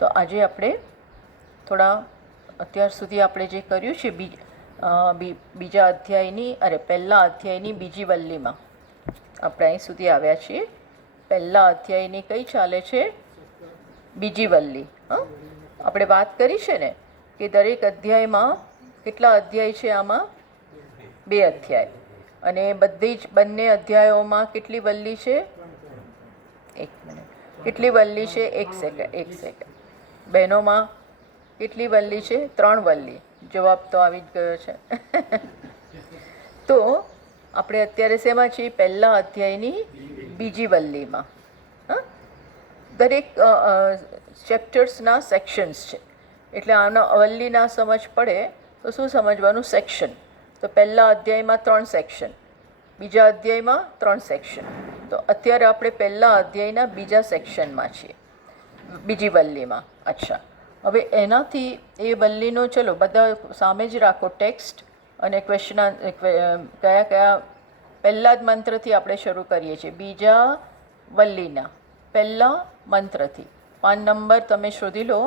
તો આજે આપણે થોડા અત્યાર સુધી આપણે જે કર્યું છે બીજા અધ્યાયની પહેલા અધ્યાયની બીજી વલ્લીમાં આપણે અહીં સુધી આવ્યા છીએ. પહેલા અધ્યાયની કઈ ચાલે છે? બીજી વલ્લી. આપણે વાત કરી છે ને કે દરેક અધ્યાયમાં કેટલા અધ્યાય છે? આમાં 2 અધ્યાય. અને બંને અધ્યાયોમાં કેટલી વલ્લી છે? 1 મિનિટ. કેટલી વલ્લી છે? એક સેકન્ડ. બહેનોમાં કેટલી વલ્લી છે? 3 વલ્લી. જવાબ તો આવી જ ગયો છે. તો આપણે અત્યારે શેમાં છીએ? પહેલા અધ્યાયની બીજી વલ્લીમાં. દરેક ચેપ્ટર્સના સેક્શન્સ છે, એટલે આના વલ્લી ના સમજ પડે તો શું સમજવાનું? સેક્શન. તો પહેલા અધ્યાયમાં 3 સેક્શન, બીજા અધ્યાયમાં 3 સેક્શન. તો અત્યારે આપણે પહેલા અધ્યાયના બીજા સેક્શનમાં છીએ, બીજી વલ્લીમાં. અચ્છા, હવે એનાથી એ વલ્લીનો ચલો બધા સામે જ રાખો ટેક્સ્ટ અને ક્વેશ્ચન. કયા પહેલા જ મંત્રથી આપણે શરૂ કરીએ છીએ, બીજા વલ્લીના પહેલા મંત્રથી. 5 નંબર તમે શોધી લો.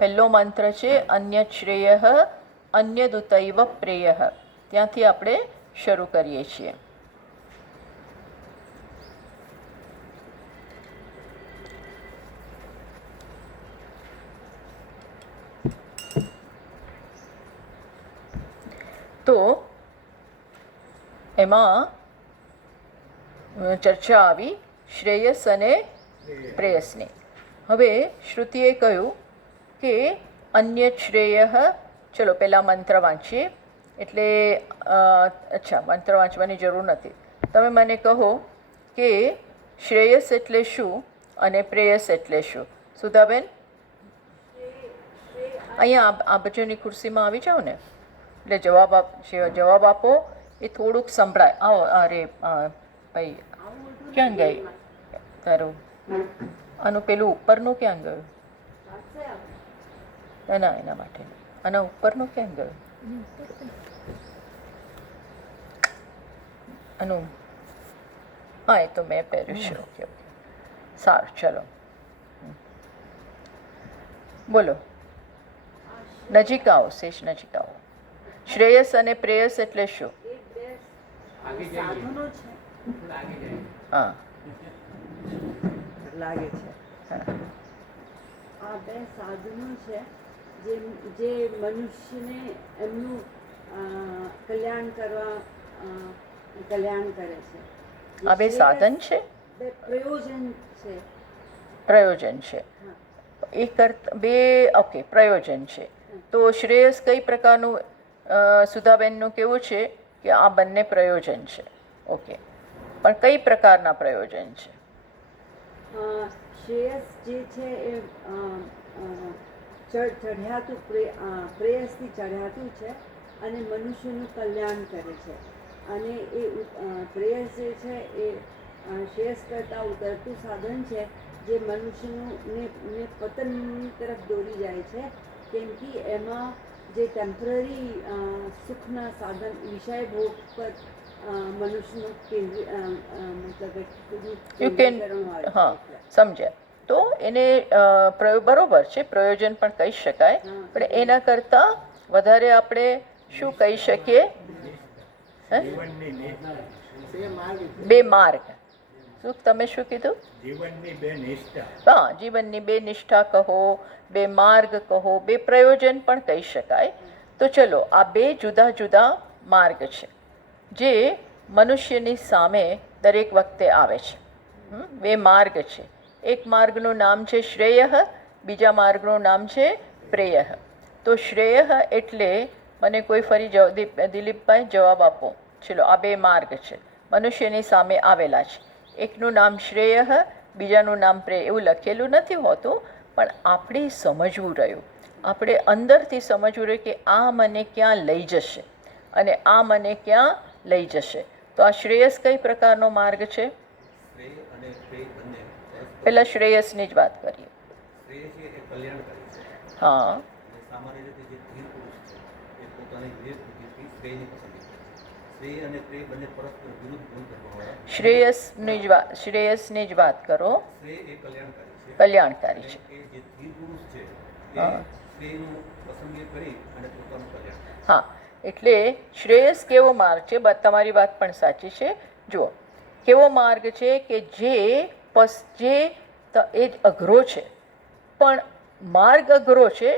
પહેલો મંત્ર છે અન્ય શ્રેય અન્યદુતૈવ પ્રેય. ત્યાંથી આપણે શરૂ કરીએ છીએ. તો એમાં ચર્ચા આવી શ્રેયસ અને પ્રેયસની. હવે શ્રુતિએ કહ્યું કે અન્ય શ્રેય. ચલો પહેલા મંત્ર વાંચીએ. એટલે અચ્છા, મંત્ર વાંચવાની જરૂર નથી. તમે મને કહો કે શ્રેયસ એટલે શું અને પ્રેયસ એટલે શું? સુધાબેન, અહીંયા આ બાજુની ખુરશીમાં આવી જાઓ ને, એટલે જવાબ આપો. એ થોડુંક સંભળાય. આવો. અરે ભાઈ, ક્યાં ગઈ તારું? આનું પેલું ઉપરનું ક્યાં ગયું? ના, એના માટે. આના ઉપરનું ક્યાં ગયું? આનું હા, એ તો મેં પહેર્યું છે. ઓકે. સારું, ચલો બોલો. નજીક આવો, શેષ નજીક આવો. શ્રેયસ અને પ્રેયસ એટલે શું? હા, લાગે છે. આ 2 સાધનો છે જે મનુષ્યને એમનું કલ્યાણ કરે છે. આ 2 સાધન છે, પ્રયોજન છે. એ કરતા 2 ઓકે, પ્રયોજન છે. તો શ્રેયસ કઈ પ્રકારનું? સુધાબેનનું કેવું છે કે આ બંને પ્રયોજન છે. ઓકે, પણ કઈ પ્રકારના પ્રયોજન છે? શ્રેયસ જે છે એ ચઢિયાતું પ્રેયસથી ચઢિયાતું છે અને મનુષ્યનું કલ્યાણ કરે છે. અને એ પ્રેયસ જે છે એ શ્રેયસ કરતાં ઉતરતું સાધન છે જે મનુષ્યનું ને પતનની તરફ દોરી જાય છે. કેમ કે એમાં જે ટેમ્પરરી સુખના સાધન વિષય ભોગ પર મનુષ્યનું હા, સમજ્યા. તો એને બરોબર છે, પ્રયોજન પણ કહી શકાય. પણ એના કરતાં વધારે આપણે શું કહી શકીએ? 2 માર્ગ. શું તમે શું કીધું? હા, જીવનની 2 નિષ્ઠા કહો, 2 માર્ગ કહો, 2 પ્રયોજન પણ કહી શકાય. તો ચલો, આ 2 જુદા જુદા માર્ગ છે જે મનુષ્યની સામે દરેક વખતે આવે છે. 2 માર્ગ છે. એક માર્ગનું નામ છે શ્રેય, બીજા માર્ગનું નામ છે પ્રેય. તો શ્રેય એટલે મને કોઈ ફરી દિલીપભાઈ જવાબ આપો. ચલો, આ 2 માર્ગ છે, મનુષ્યની સામે આવેલા છે. એકનું નામ શ્રેય, બીજાનું નામ પ્રેય. એવું લખેલું નથી હોતું, પણ આપણે સમજવું રહ્યું. આપણે અંદરથી સમજવું રહ્યું કે આ મને ક્યાં લઈ જશે અને આ મને ક્યાં લઈ જશે. તો આ શ્રેયસ કઈ પ્રકારનો માર્ગ છે? પહેલા શ્રેયસની જ વાત કરીએ. હા, શ્રેયસની જ વાત કરો. કલ્યાણકારી છે. હા, એટલે શ્રેયસ કેવો માર્ગ છે? તમારી વાત પણ સાચી છે. જુઓ, કેવો માર્ગ છે કે જે એ અઘરો છે, પણ માર્ગ અઘરો છે,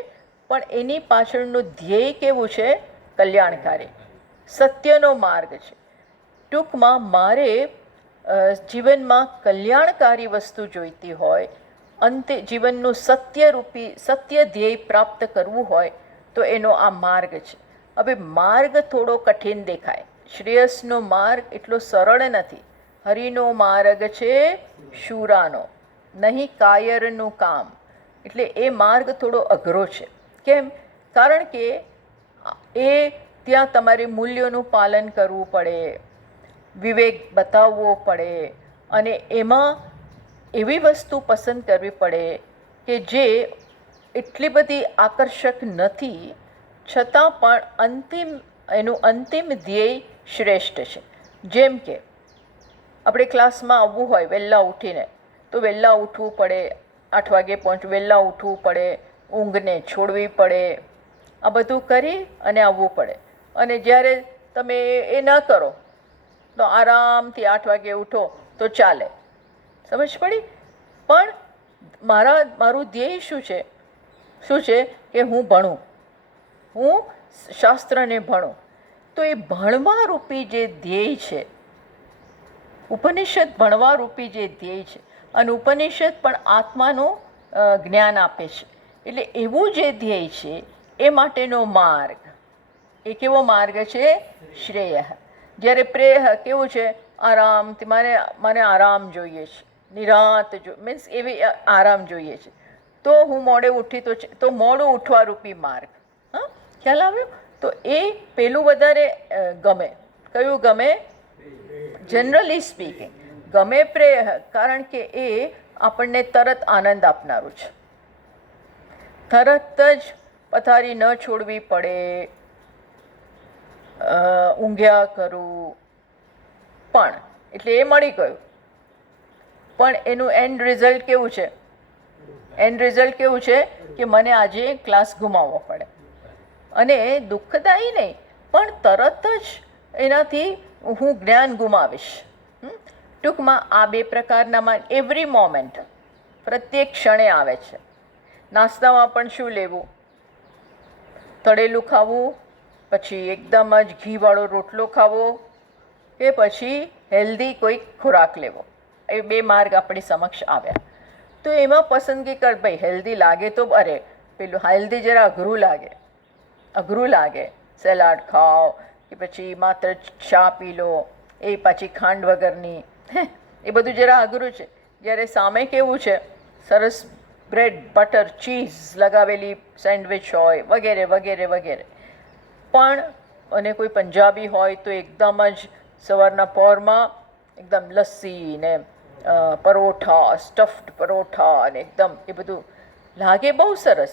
પણ એની પાછળનું ધ્યેય કેવું છે? કલ્યાણકારી, સત્યનો માર્ગ છે. ટૂંકમાં મારે જીવનમાં કલ્યાણકારી વસ્તુ જોઈતી હોય, અંતે જીવનનું સત્ય ધ્યેય પ્રાપ્ત કરવું હોય તો એનો આ માર્ગ છે. હવે માર્ગ થોડો કઠિન દેખાય. શ્રેયસનો માર્ગ એટલો સરળ નથી. હરિનો માર્ગ છે શૂરાનો, નહીં કાયરનું કામ. એટલે એ માર્ગ થોડો અઘરો છે. કેમ? કારણ કે ત્યાં તમારે મૂલ્યોનું પાલન કરવું પડે, વિવેક બતાવવો પડે, અને એમાં એવી વસ્તુ પસંદ કરવી પડે કે જે એટલી બધી આકર્ષક નથી, છતાં પણ એનું અંતિમ ધ્યેય શ્રેષ્ઠ છે. જેમ કે આપણે ક્લાસમાં આવવું હોય વહેલા ઉઠીને, તો વહેલા ઉઠવું પડે, 8 વાગે વહેલા ઉઠવું પડે, ઊંઘને છોડવી પડે, આ બધું કરી અને આવવું પડે. અને જ્યારે તમે એ ના કરો તો આરામથી 8 વાગે ઉઠો તો ચાલે. સમજ પડી? પણ મારું ધ્યેય શું છે? કે હું ભણું, હું શાસ્ત્રને ભણું. તો એ ભણવા રૂપી જે ધ્યેય છે, ઉપનિષદ ભણવા રૂપી જે ધ્યેય છે, અને ઉપનિષદ પણ આત્માનું જ્ઞાન આપે છે. એટલે એવું જે ધ્યેય છે એ માટેનો માર્ગ, એ કેવો માર્ગ છે? શ્રેય. જ્યારે પ્રેય કેવું છે? આરામથી, મને આરામ જોઈએ છે, નિરાંત મીન્સ એવી આરામ જોઈએ છે. તો હું મોડે ઉઠી તો મોડું ઉઠવા રૂપી માર્ગ. હા, ખ્યાલ આવ્યો? તો એ પેલું વધારે ગમે. કયું ગમે? જનરલી સ્પીકિંગ ગમે પ્રેય, કારણ કે એ આપણને તરત આનંદ આપનારું છે. તરત જ પથારી ન છોડવી પડે, ઊંઘ્યા કરું, પણ એટલે એ મળી ગયું. પણ એનું એન્ડ રિઝલ્ટ કેવું છે? કે મને આજે ક્લાસ ગુમાવવો પડે. અને દુઃખદાયી નહીં, પણ તરત જ એનાથી હું જ્ઞાન ગુમાવીશ. ટૂંકમાં આ બે પ્રકારના એવરી મોમેન્ટ, પ્રત્યેક ક્ષણે આવે છે. નાસ્તામાં પણ શું લેવું? તળેલું ખાવું, પછી એકદમ જ ઘીવાળો રોટલો ખાવો, કે પછી હેલ્ધી કોઈ ખોરાક લેવો? એ બે માર્ગ આપણી સમક્ષ આવ્યા. તો એમાં પસંદગી કર. ભાઈ હેલ્ધી લાગે તો પેલું હેલ્ધી જરા અઘરું લાગે. સેલાડ ખાઓ કે પછી માત્ર ચા પી લો, એ પાછી ખાંડ વગરની, એ બધું જરા અઘરું છે. જ્યારે સામે કેવું છે? સરસ બ્રેડ, બટર, ચીઝ લગાવેલી સેન્ડવિચ હોય, વગેરે વગેરે વગેરે. પણ અને કોઈ પંજાબી હોય તો એકદમ જ સવારના પહોરમાં એકદમ લસ્સી ને પરોઠા, સ્ટફ્ડ પરોઠા, અને એકદમ એ બધું લાગે બહુ સરસ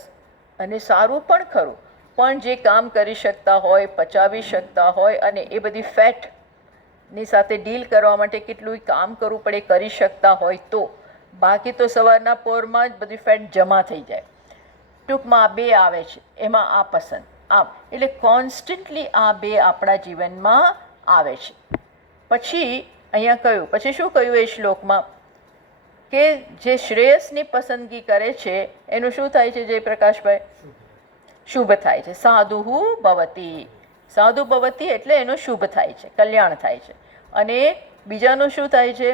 અને સારું પણ ખરું. પણ જે કામ કરી શકતા હોય, પચાવી શકતા હોય, અને એ બધી ફેટની સાથે ડીલ કરવા માટે કેટલું કામ કરવું પડે કરી શકતા હોય તો, બાકી તો સવારના પહોરમાં જ બધી ફેટ જમા થઈ જાય. ટૂંકમાં આ બે આવે છે, એમાં આ પસંદ. એટલે કોન્સ્ટન્ટલી આ બે આપણા જીવનમાં આવે છે. પછી અહીંયા કહ્યું, પછી શું કહ્યું એ શ્લોકમાં? કે જે શ્રેયસની પસંદગી કરે છે એનું શું થાય છે જયપ્રકાશભાઈ? શુભ થાય છે. સાધુ ભવતી એટલે એનું શુભ થાય છે, કલ્યાણ થાય છે. અને બીજાનું શું થાય છે?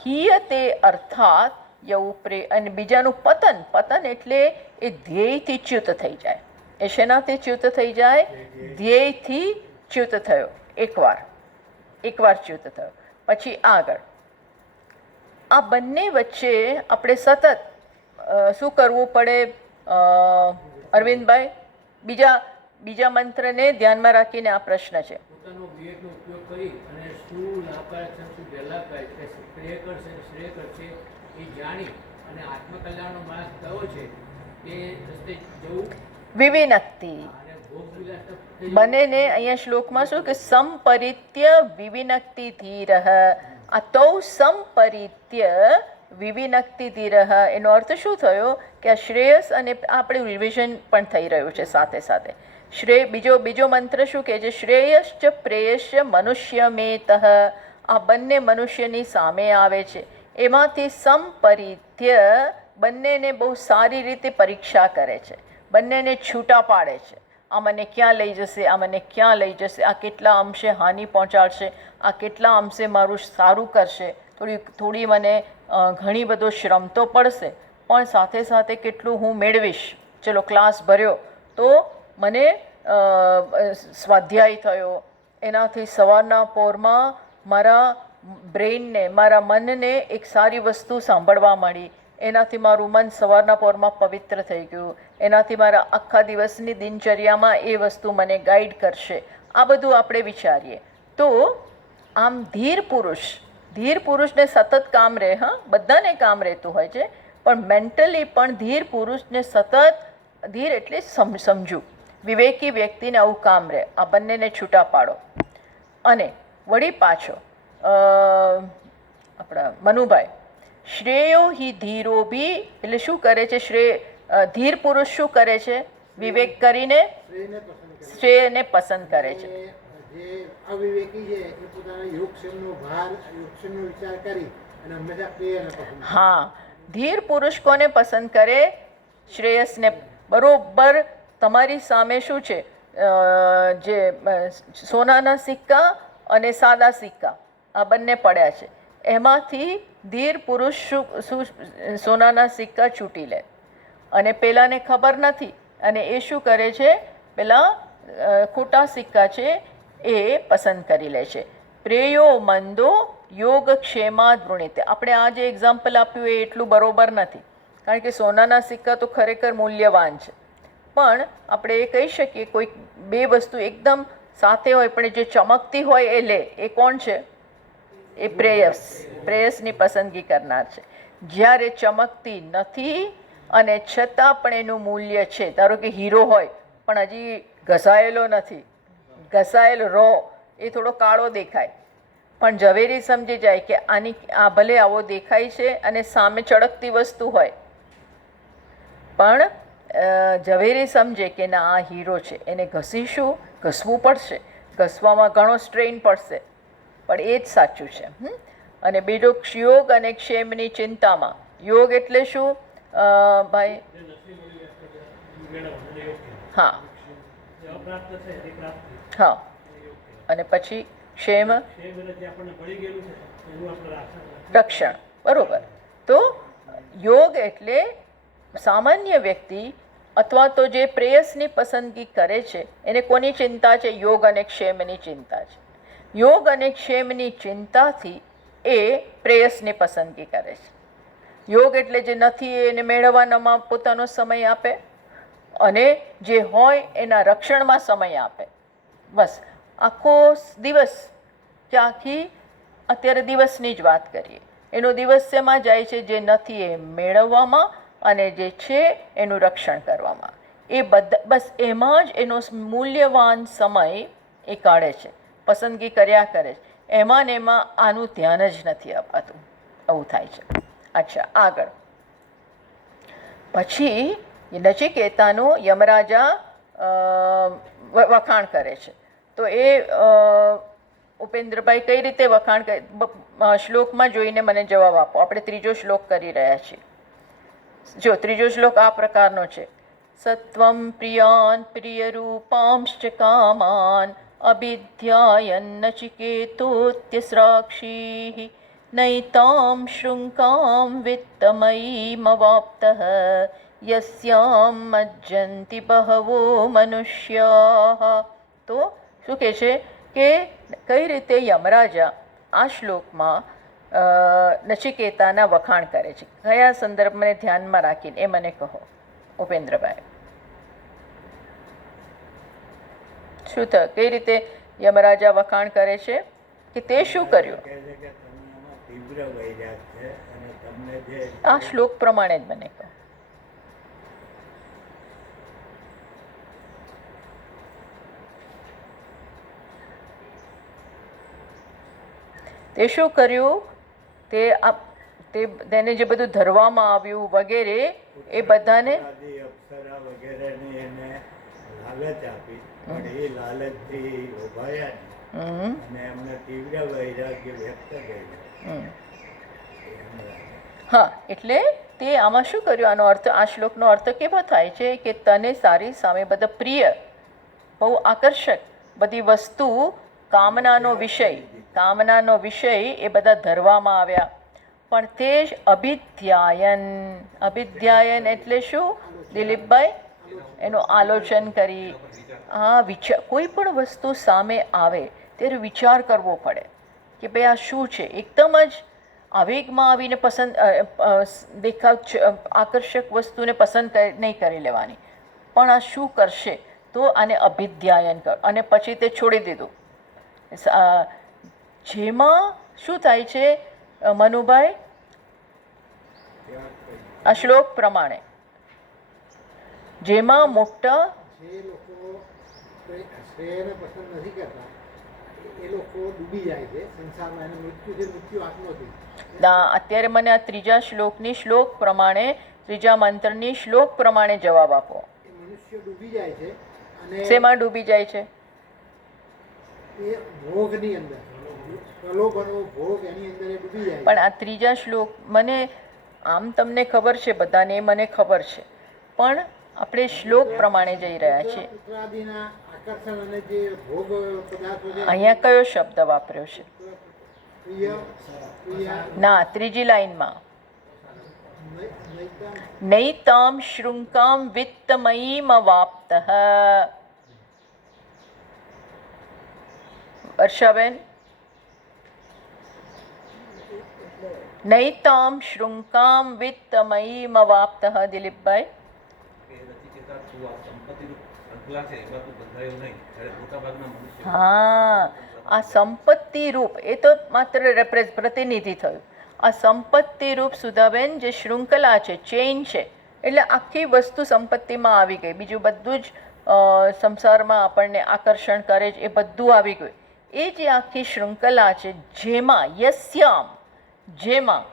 હિયતે અર્થાત અને બીજાનું પતન એટલે એ ધ્યેયથી ચ્યુત થઈ જાય. એ શેનાથી ચ્યુત થઈ જાય? ધ્યેયથી ચ્યુત થયો. એકવાર ચ્યુત થયો, પછી આગળ. આ બંને વચ્ચે આપણે સતત શું કરવું પડે અરવિંદભાઈ? બીજા મંત્રને ધ્યાનમાં રાખીને આ પ્રશ્ન છે. પોતાનો વિવેકનો ઉપયોગ કરી અને શું લાભકારક છે, શું ગેરલાભકારક છે, શ્રેય કરશે, એ જાણી અને આત્મકલ્યાણનો માર્ગ કયો છે એ રસ્તે જવું. વિવિનક્તિ. અને બંનેને અહીંયા શ્લોકમાં શું કે સંપરિત્ય વિવિનક્તિ ધીરઃ, આ તૌ સંપરિત્ય વિવિનક્તિ ધીરઃ એનો અર્થ શું થયો કે આ શ્રેયસ અને આપણું રિવિઝન પણ થઈ રહ્યું છે સાથે સાથે. બીજો મંત્ર શું કહે છે? શ્રેયશ્ચ પ્રેયશ્ચ મનુષ્યમેતઃ, આ બંને મનુષ્યની સામે આવે છે. એમાંથી સંપરિત્ય બંનેને બહુ સારી રીતે પરીક્ષા કરે છે, બંનેને છૂટા પાડે છે. આ મને ક્યાં લઈ જશે, આ મને ક્યાં લઈ જશે, આ કેટલા અંશે હાનિ પહોંચાડશે, આ કેટલા અંશે મારું સારું કરશે. થોડી મને ઘણી બધો શ્રમ તો પડશે, પણ સાથે સાથે કેટલું હું મેળવીશ. ચલો ક્લાસ ભર્યો તો મને સ્વાધ્યાય થયો, એનાથી સવારના પોરમાં મારા બ્રેઇનને, મારા મનને એક સારી વસ્તુ સાંભળવા મળી, એનાથી મારું મન સવારના પોરમાં પવિત્ર થઈ ગયું, એનાથી મારા આખા દિવસની દિનચર્યામાં એ વસ્તુ મને ગાઈડ કરશે. આ બધું આપણે વિચારીએ તો આમ ધીર પુરુષને સતત કામ રહે. હા, બધાને કામ રહેતું હોય છે, પણ મેન્ટલી પણ ધીર પુરુષને સતત, ધીર એટલે સમજુ વિવેકી વ્યક્તિને આવું કામ રહે. આ બંનેને છૂટા પાડો. અને વળી પાછો આપણા મનુભાઈ, શ્રેયો હિ ધીરો ભી, એટલે શું કરે છે? ધીર પુરુષ શું કરે છે? વિવેક કરીને શ્રેયને પસંદ કરે છે. જે અવિવેકી છે એ પોતાના યોગક્ષેમનો ભાર, યોગક્ષેમનો વિચાર કરી અને હંમેશા પ્રેયને પસંદ. હા, ધીર પુરુષ કોને પસંદ કરે? શ્રેયસને. બરોબર તમારી સામે શું છે? જે સોનાના સિક્કા અને સાદા સિક્કા આ બંને પડ્યા છે. એમાંથી ધીર પુરુષ શું સોનાના સિક્કા ચૂંટી લે, અને પેલાને ખબર નથી, અને એ શું કરે છે? પેલા ખોટા સિક્કા છે એ પસંદ કરી લે છે. પ્રેયો મંદો યોગક્ષેમાદ વૃણીતે. આપણે આ જે એક્ઝામ્પલ આપ્યું એ એટલું બરોબર નથી, કારણ કે સોનાના સિક્કા તો ખરેખર મૂલ્યવાન છે, પણ આપણે એ કહી શકીએ કોઈ બે વસ્તુ એકદમ સાથે હોય પણ જે ચમકતી હોય એ લે, એ કોણ છે? એ પ્રેયસની પસંદગી કરનાર છે. જ્યારે ચમકતી નથી અને છતાં પણ એનું મૂલ્ય છે, ધારો કે હીરો હોય પણ હજી ઘસાયેલો નથી, ઘસાયેલો રો, એ થોડો કાળો દેખાય, પણ ઝવેરી સમજી જાય કે આ ભલે આવો દેખાય છે અને સામે ચળકતી વસ્તુ હોય, પણ ઝવેરી સમજે કે ના આ હીરો છે, એને ઘસીશું, ઘસવું પડશે, ઘસવામાં ઘણો સ્ટ્રેઇન પડશે, પણ એ જ સાચું છે. અને બીજો યોગ અને ક્ષેમની ચિંતામાં. યોગ એટલે શું ભાઈ? હા હા, અને પછી ક્ષેમ રક્ષણ. બરોબર. તો યોગ એટલે સામાન્ય વ્યક્તિ અથવા તો જે પ્રેયસની પસંદગી કરે છે એને કોની ચિંતા છે? યોગ અને ક્ષેમની ચિંતા છે. યોગ અને ક્ષેમની ચિંતાથી એ પ્રેયસની પસંદગી કરે છે. યોગ એટલે જે નથી એને મેળવવામાં પોતાનો સમય આપે, અને જે હોય એના રક્ષણમાં સમય આપે. બસ આખો દિવસ કે આખી, અત્યારે દિવસની જ વાત કરીએ, એનો દિવસ શેમાં જાય છે? જે નથી એ મેળવવામાં અને જે છે એનું રક્ષણ કરવામાં. એ બસ એમાં જ એનો મૂલ્યવાન સમય એ કાઢે છે, પસંદગી કર્યા કરે છે. એમાં ને એમાં આનું ધ્યાન જ નથી અપાતું. આવું થાય છે. અચ્છા, આગળ પછી નચિકેતાનું યમરાજા વખાણ કરે છે. તો એ ઉપેન્દ્રભાઈ કઈ રીતે વખાણ કરે? શ્લોકમાં જોઈને મને જવાબ આપો. આપણે ત્રીજો શ્લોક કરી રહ્યા છીએ. જો ત્રીજો શ્લોક આ પ્રકારનો છે. સત્વમ પ્રિયાન પ્રિયરૂપાંશ્ચ કામાન અભિધ્યાયન નચિકેતોત્યસ્રાક્ષી નૈતામ શૃંકામ વિત્તમયીમવાપ્તઃ યસ્યામ મજ્જન્તિ બહવો મનુષ્યાઃ. તો શું કહે છે કે કઈ રીતે યમરાજા આ શ્લોકમાં નચિકેતાના વખાણ કરે છે? કયા સંદર્ભને ધ્યાનમાં રાખીને એ મને કહો ઉપેન્દ્રભાઈ. શું કઈ રીતે યમરાજા વખાણ કરે છે કે તે શું કર્યું? આ શ્લોક પ્રમાણે જ મને કહો. તે શું કર્યું? તેને જે બધું ધરવામાં આવ્યું વગેરે એ બધાને અપ્સરા વગેરેને એને લાલચ આપી, પણ એ લાલચથી લોભાયા નહીં અને એમને તીવ્ર વૈરાગ્ય વ્યક્ત કર્યું. હા, એટલે તે આમાં શું કર્યું? આનો અર્થ, આ શ્લોકનો અર્થ કેવો થાય છે કે તને સારી સામે બધા પ્રિય, બહુ આકર્ષક બધી વસ્તુ, કામનાનો વિષય એ બધા ધરવામાં આવ્યા, પણ તે જ અભિધ્યાયન એટલે શું દિલીપભાઈ? એનું આલોચન કરી. વિચાર, કોઈ પણ વસ્તુ સામે આવે ત્યારે વિચાર કરવો પડે કે ભાઈ આ શું છે. એકદમ જ આવેગમાં આવીને આકર્ષક વસ્તુને પસંદ નહીં કરી લેવાની, પણ આ શું કરશે, તો આને અભિધ્યાયન કર, અને પછી તે છોડી દીધું. જેમાં શું થાય છે મનુભાઈ? આ શ્લોક પ્રમાણે જેમાં મોટા જે લોકો શ્રેયને પસંદ નથી કરતા એ લોકો ડૂબી જાય છે સંસારમાં, એને મૃત્યુ આત્મથી. અત્યારે મને આ ત્રીજા શ્લોકની શ્લોક પ્રમાણે, ત્રીજા મંત્રની શ્લોક પ્રમાણે જવાબ આપો. એ મનુષ્ય ડૂબી જાય છે. અને શેમાં ડૂબી જાય છે? એ ભોગની અંદર, પ્રલોભનો ભોગ, એની અંદર એ ડૂબી જાય. પણ આ ત્રીજા શ્લોક મને આમ તમને ખબર છે, બધાને મને ખબર છે, પણ આપણે શ્લોક પ્રમાણે જઈ રહ્યા છીએ. પુત્રાદિના આકર્ષણ અને જે ભોગ પદાર્થો છે, અહીંયા કયો શબ્દ વાપર્યો છે? પ્રિય ના, ત્રીજી લાઈનમાં નૈતામ શૃંકામ વિત્તમયીમ અવાપ્તઃ. વર્ષાબેન, નૈતામ શૃંકામ વિત્તમયીમ અવાપ્તઃ. દિલીપભાઈ? હા, આ સંપત્તિ રૂપ, એ તો માત્ર પ્રતિનિધિ થયું. આ સંપત્તિ રૂપ સુધાબેન જે શૃંખલા છે, ચેઇન છે, એટલે આખી વસ્તુ સંપત્તિમાં આવી ગઈ. બીજું બધું જ સંસારમાં આપણને આકર્ષણ કરે છે, એ બધું આવી ગયું. એ જે આખી શૃંખલા છે, જેમાં જેમાં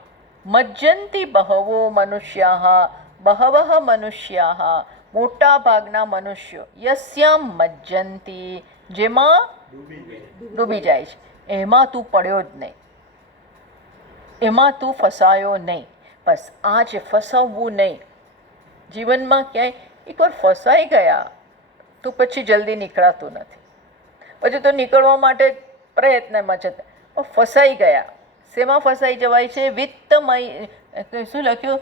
મજ્જંતી બહવો મનુષ્યાઃ, બહવઃ મનુષ્યાઃ, મોટા ભાગના મનુષ્યો, યસ્યામ મજ્જંતી, જેમાં ડૂબી જાય છે, એમાં તું પડ્યો જ નહીં, એમાં તું ફસાયો નહીં. બસ આ છે, ફસાવવું નહીં. જીવનમાં ક્યાંય એકવાર ફસાઈ ગયા તો પછી જલ્દી નીકળાતું નથી. પછી તો નીકળવા માટે પ્રયત્નમાં જતા, પણ ફસાઈ ગયા. શેમાં ફસાઈ જવાય છે? વિત્તમય, શું લખ્યું?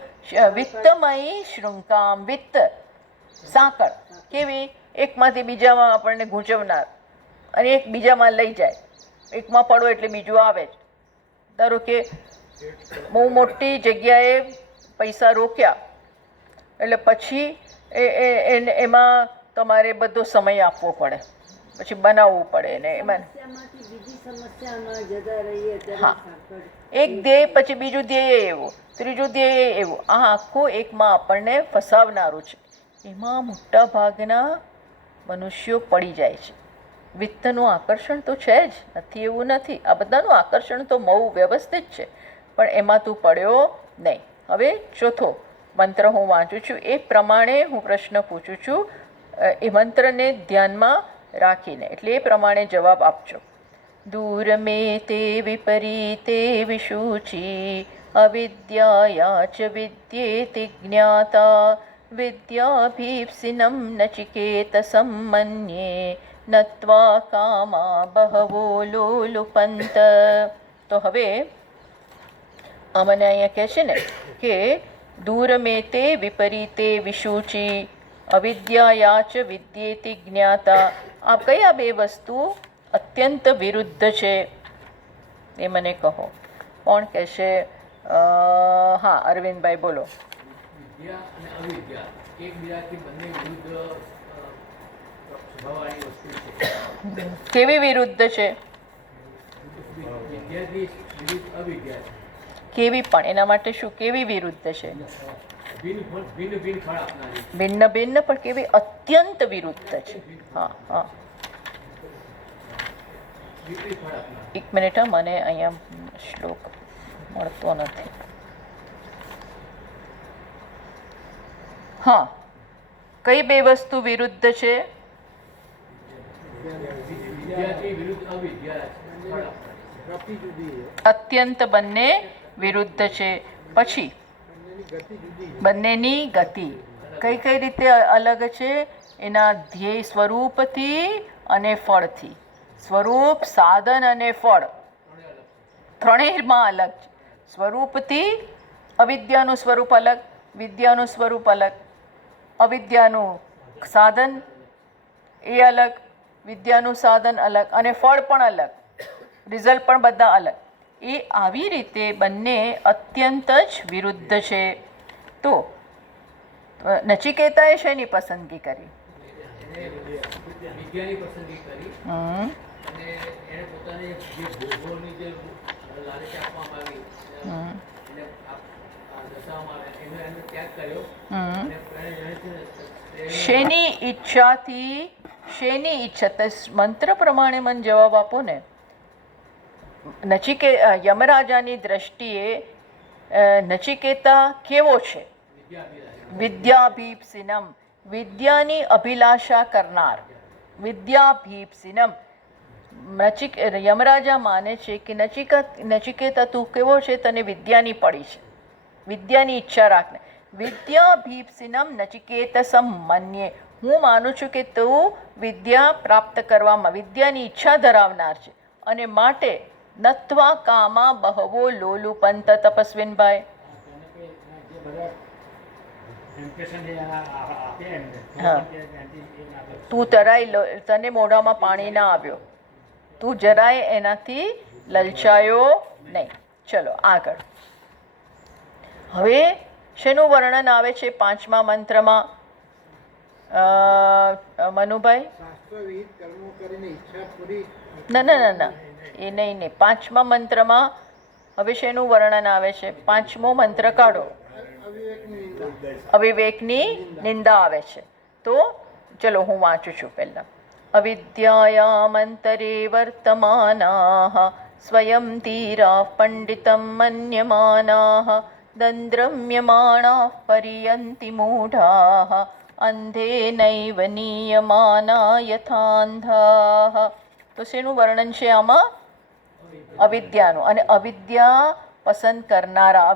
વિત્તમયી શૃંકામ. વિત્ત સાંકળ, કેવી? એકમાંથી બીજામાં આપણને ગૂંચવનાર, અને એક બીજામાં લઈ જાય. એકમાં પડો એટલે બીજું આવે જ. ધારો કે બહુ મોટી જગ્યાએ પૈસા રોક્યા, એટલે પછી એમાં તમારે બધો સમય આપવો પડે, પછી બનાવવું પડે ને એમાં. હા, એક ધ્યેય પછી બીજું ધ્યેય એવું, ત્રીજું ધ્યેય એવું. આ આખું એકમાં આપણને ફસાવનારું છે. એમાં મોટા ભાગના મનુષ્યો પડી જાય છે. વિત્તનું આકર્ષણ તો છે જ, નથી એવું નથી. આ બધાનું આકર્ષણ તો બહુ વ્યવસ્થિત છે, પણ એમાં તું પડ્યો નહીં. હવે ચોથો મંત્ર હું વાંચું છું, એ પ્રમાણે હું પ્રશ્ન પૂછું છું, એ મંત્રને ધ્યાનમાં રાખીને, એટલે એ પ્રમાણે જવાબ આપજો. દૂરમે તે વિપરીતે વિશુચી, અવિદ્યાયા ચ વિદ્યેતિ જ્ઞાતા, વિદ્યાભીપ્સિનમ નચિકેતસં મન્યે, નત્વા કામા બહવો લોલુપંત. તો હવે મને અહીંયા કહે છે ને કે દૂરમેતે વિપરીતે વિશુચી, અવિદ્યાયા ચ વિદ્યેતિ જ્ઞાતા. આ કયા બે વસ્તુ અત્યંત વિરુદ્ધ છે એ મને કહો. કોણ કહેશે? હા, અરવિંદભાઈ બોલો. વિદ્યા અને અવિદ્યા એકબીજાથી બંને વિરુદ્ધ સ્વભાવવાળી વસ્તુ છે. કેવી વિરુદ્ધ છે? વિદ્યાથી વિરુદ્ધ અવિદ્યા છે. કેવી પણ? એના માટે શું? કેવી વિરુદ્ધ છે? ભિન્ન ભિન્ન ફળ આપનારી. ભિન્ન ભિન્ન પણ કેવી? અત્યંત વિરુદ્ધ છે. હા હા, વિપરીત ફળ આપનારી. એક મિનિટ, મને અહીંયા શ્લોક મળતો નથી. હા, કઈ બે વસ્તુ વિરુદ્ધ છે? વિદ્યાથી વિરુદ્ધ અવિદ્યા છે. ગતિ જુદી છે, અત્યંત બંને વિરુદ્ધ છે. પછી બંનેની ગતિ જુદી છે. બંનેની ગતિ કઈ કઈ રીતે અલગ છે? એના ધ્યેય સ્વરૂપથી અને ફળથી. સ્વરૂપ, સાધન અને ફળ ત્રણેયમાં અલગ છે. સ્વરૂપથી અવિદ્યાનું સ્વરૂપ અલગ, વિદ્યાનું સ્વરૂપ અલગ, અવિદ્યાનું સાધન એ અલગ, વિદ્યાનું સાધન અલગ, અને ફળ પણ અલગ, રિઝલ્ટ પણ બધા અલગ. એ આવી રીતે બંને અત્યંત જ વિરુદ્ધ છે. તો નચિકેતાએ શેની પસંદગી કરી? વિદ્યાની પસંદગી કરી અને એને પોતાની જે ભોગોની જે લાલચ આપવામાં આવી એને દર્શાવવામાં આવે એનો ત્યાગ કર્યો અને શેની ઈચ્છાથી? શેની ઈચ્છા? મંત્ર પ્રમાણે મને જવાબ આપો ને. યમરાજાની દ્રષ્ટિએ નચિકેતા કેવો છે? વિદ્યાભીપ્સિનમ, વિદ્યાની અભિલાષા કરનાર. વિદ્યાભીપ્સિનમ. યમરાજા માને છે કે નચિકેતા તું કેવો છે? તને વિદ્યાની પડી છે, વિદ્યાની ઈચ્છા રાખને. વિદ્યાભીપ્સિનમ નચિકેતસમ મન્યે. હું માનું છું કે તું વિદ્યા પ્રાપ્ત કરવામાં વિદ્યાની ઈચ્છા ધરાવનાર છે, અને માટે નત્વા કામા બહવો લોલુપંત. તપસ્વીનભાઈ, હા, તું તને મોઢામાં પાણી ના આવ્યો, તું જરાય એનાથી લલચાયો નહીં. ચલો આગળ. હવે શેનું વર્ણન આવે છે 5મા મંત્રમાં? મનુભાઈ, શાસ્ત્રવિહિત કર્મો કરીને ઈચ્છા પૂરી. ના, એ નહીં. 5મા મંત્રમાં હવે શેનું વર્ણન આવે છે? 5મો મંત્ર કાઢો. અવિવેકની નિંદા આવે છે. તો ચલો હું વાંચું છું પહેલાં. અવિદ્યાયામંતરે વર્તમાનાઃ સ્વયં તીરા પંડિતમ મન્યમાનાઃ દંદ્રમ્યમાણાઃ પર્યન્તિ મૂઢાઃ અંધેનૈવ નીયમાના યથાંધાઃ. તો શેનું વર્ણન છે આમાં? અવિદ્યાનું. અને અવિદ્યા પસંદ કરનારા,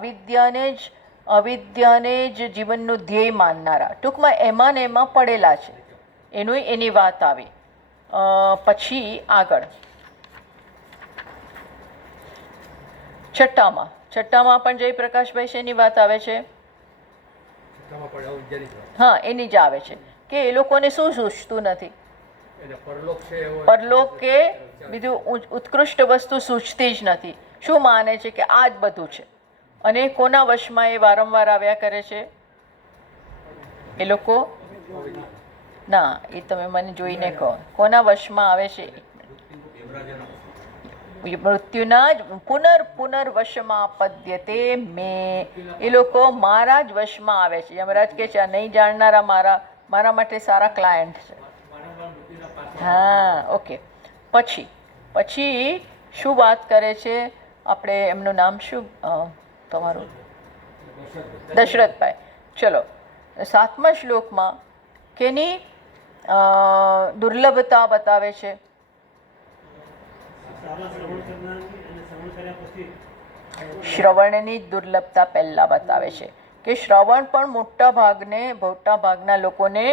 અવિદ્યાને જ જીવનનું ધ્યેય માનનારા, ટૂંકમાં એમાં ને એમાં પડેલા છે, એની વાત આવી. પછી આગળ છઠ્ઠામાં પણ જયપ્રકાશભાઈ શેની વાત આવે છે? હા, એની જ આવે છે કે એ લોકોને શું સૂચતું નથી? પરલોક કે બીજું ઉત્કૃષ્ટ વસ્તુ સૂચતી જ નથી. શું માને છે કે આ જ બધું છે. અને કોના વશમાં એ વારંવાર આવ્યા કરે છે? એ લોકો ના, એ તમે મને જોઈને કહો. કોના વશમાં આવે છે? મૃત્યુના જ પુનર્વશમાં પદ્યતે મેં. એ લોકો મારા જ વશમાં આવે છે. યમરાજ કહે છે આ નહીં જાણનારા મારા માટે સારા ક્લાયન્ટ છે. હા, ઓકે. પછી શું વાત કરે છે? આપણે એમનું નામ શું તમારું? દશરથભાઈ. ચલો, 7મા શ્લોકમાં કેની દુર્લભતા બતાવે છે? શ્રવણની દુર્લભતા પહેલાં બતાવે છે કે શ્રવણ પણ મોટા ભાગના લોકોને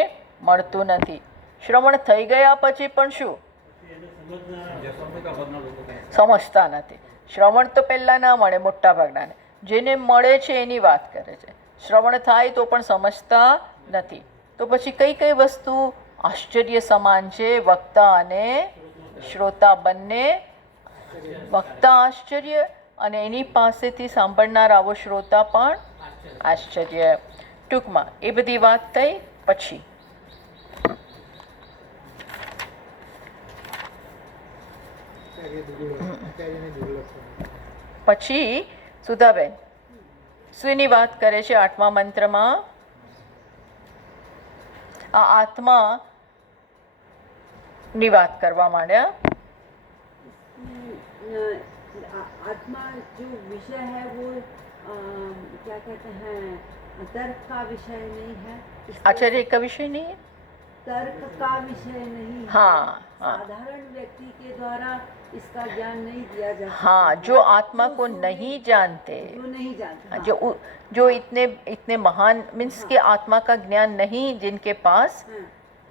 મળતું નથી. શ્રવણ થઈ ગયા પછી પણ શું સમજતા નથી. શ્રવણ તો પહેલાં ના મળે મોટા ભાગનાને, જેને મળે છે એની વાત કરે છે. શ્રવણ થાય તો પણ સમજતા નથી. તો પછી કઈ કઈ વસ્તુ આશ્ચર્ય સમાન છે? વક્તા અને શ્રોતા બંને. વક્તા આશ્ચર્ય અને એની પાસેથી સાંભળનાર આવો શ્રોતા પણ આશ્ચર્ય. ટૂંકમાં એ બધી વાત થઈ. પછી સુધાબેન શેની વાત કરે છે 8મા મંત્રમાં? આ આત્મા ની વાત કરવા માંડ્યા. आत्मा जो विषय है वो क्या कहते हैं, तर्क का विषय नहीं है, आचार्य का विषय नहीं है। तर्क का विषय नहीं है। हाँ, हाँ। साधारण व्यक्ति के द्वारा इसका ज्ञान नहीं दिया जा सकता। हाँ, जो आत्मा को नहीं जानते, जो नहीं जानते, हाँ। जो इतने महान मीन्स के आत्मा का ज्ञान नहीं जिनके पास, हाँ।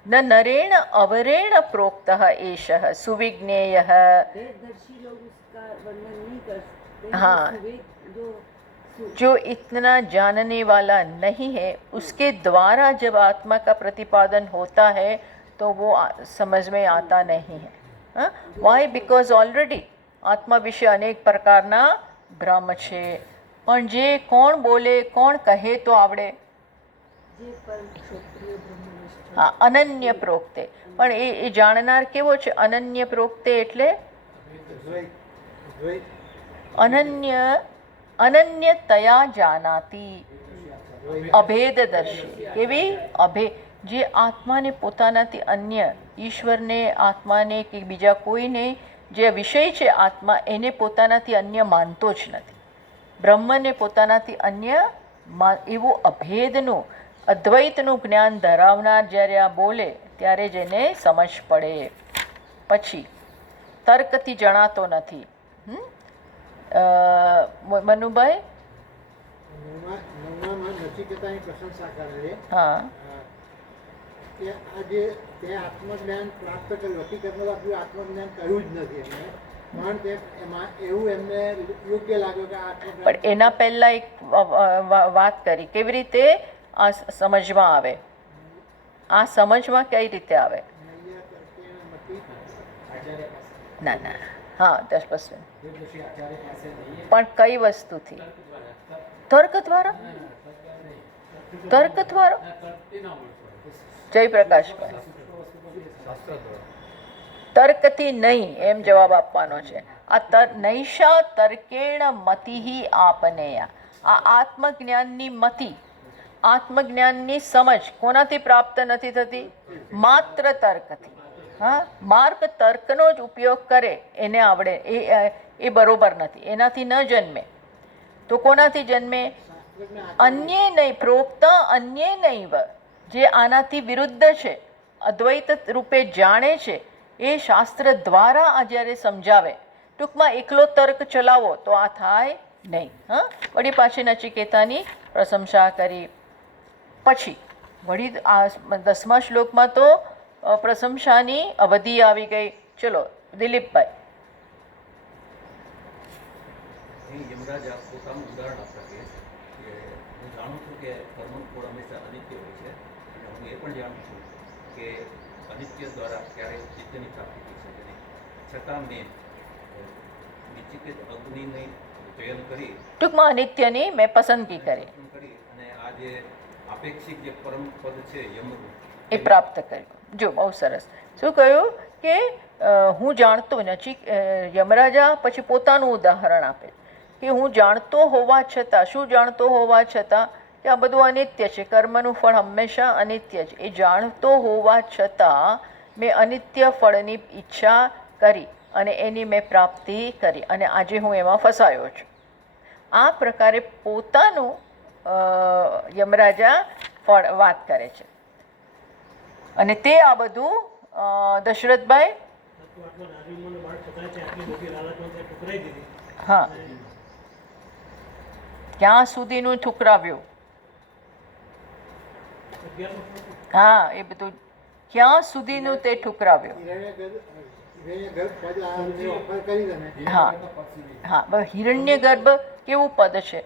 न नरेण अवरेण प्रोक्तः एषः सुविज्ञेयः। वेददर्शी लोग उसका वर्णन नहीं कर सकते। हाँ। जो जो इतना जानने वाला नहीं है उसके द्वारा जब आत्मा का प्रतिपादन होता है तो वो समझ में आता नहीं है। वाय? बिकॉज ऑलरेडी आत्मा विશે अनेक प्रकारना ભ્રમ છે, પણ જે કોણ બોલે કોણ કહે તો આવડે? હા, અનન્ય પ્રોક્તે. પણ એ જાણનાર કેવો છે? અનન્ય પ્રોક્તે એટલે અનન્યતયા જાનાતી, અભેદદર્શી. કેવી? જે આત્માને પોતાનાથી અન્ય, ઈશ્વરને, આત્માને કે બીજા કોઈને, જે વિષય છે આત્મા, એને પોતાનાથી અન્ય માનતો જ નથી. બ્રહ્મને પોતાનાથી અન્ય એવું અભેદનું, અદ્વૈતનું જ્ઞાન ધરાવનાર જ્યારે આ બોલે ત્યારે જ એને સમજ પડે. પછી તર્કથી જણાતો નથી. મનુભાઈ? નવમામાં નચિકેતાની પ્રશંસા કરે છે. હા, કે આજે તે આત્મજ્ઞાન પ્રાપ્ત કર્યું, હકીકતમાં આપણું આત્મજ્ઞાન કર્યું જ નથી એમને, પણ તે એમાં એવું એમને યોગ્ય લાગ્યું કે આત્મજ્ઞાન. પણ એના પહેલાં એક વાત કરી, કેવી રીતે આ સમજમાં આવે? આ સમજમાં કઈ રીતે આવે? ના ના, હા, 10%. પણ કઈ વસ્તુથી? તર્ક દ્વારા? તર્ક દ્વારા? જયપ્રકાશભાઈ, તર્કથી નહીં એમ જવાબ આપવાનો છે. આ નૈષા તર્કેણ મતિહિ આપનેયા. આ આત્મજ્ઞાનની મતિ, આત્મજ્ઞાનની સમજ કોનાથી પ્રાપ્ત નથી થતી? માત્ર તર્કથી. હા, માર્ગ તર્કનો જ ઉપયોગ કરે એને આવડે, એ બરોબર નથી, એનાથી ન જન્મે. તો કોનાથી જન્મે? અન્ય નહીં, પ્રોક્ત અન્ય નહીં, જે આનાથી વિરુદ્ધ છે, અદ્વૈત રૂપે જાણે છે, એ શાસ્ત્ર દ્વારા આ જ્યારે સમજાવે. ટૂંકમાં એકલો તર્ક ચલાવો તો આ થાય નહીં. હા, વળી પાછી નચિકેતાની પ્રશંસા કરી. પછી વળી આ 10મા શ્લોકમાં તો પ્રશંસાની અવધિ આવી ગઈ. ચલો દિલીપભાઈ. યમરાજ પોતાનું ઉદાહરણ આપતા કહે કે હું જાણું છું કે કર્મનું ફળ હંમેશા અનિત્ય હોય છે, અને હું એ પણ જાણું છું કે અનિત્ય દ્વારા ક્યારેય ચિત્તની પ્રાપ્તિ થઈ શકે નહીં. છતાં મેં નિશ્ચિત અગ્નિની ચયન કરી, ટૂંકમાં અનિત્યની મેં પસંદગી કરી અને આ જે આપેક્ષિક જે પરમ પદ છે યમનું, એ પ્રાપ્ત કર્યું. જો બહુ સરસ. શું કહ્યું કે હું જાણતો નથી. યમરાજા પછી પોતાનું ઉદાહરણ આપે કે હું જાણતો હોવા છતાં, શું જાણતો હોવા છતાં કે આ બધું અનિત્ય છે, કર્મનું ફળ હંમેશા અનિત્ય છે, એ જાણતો હોવા છતાં મેં અનિત્ય ફળની ઈચ્છા કરી અને એની મેં પ્રાપ્તિ કરી અને આજે હું એમાં ફસાયો છું. આ પ્રકારે પોતાનું યમરાજા વાત કરે છે. અને તે આ બધું દશરથભાઈ, હા, ક્યાં સુધીનું ઠુકરાવ્યું? હા, એ બધું ક્યાં સુધીનું તે ઠુકરાવ્યું? હા હા, હિરણ્ય ગર્ભ કેવું પદ છે?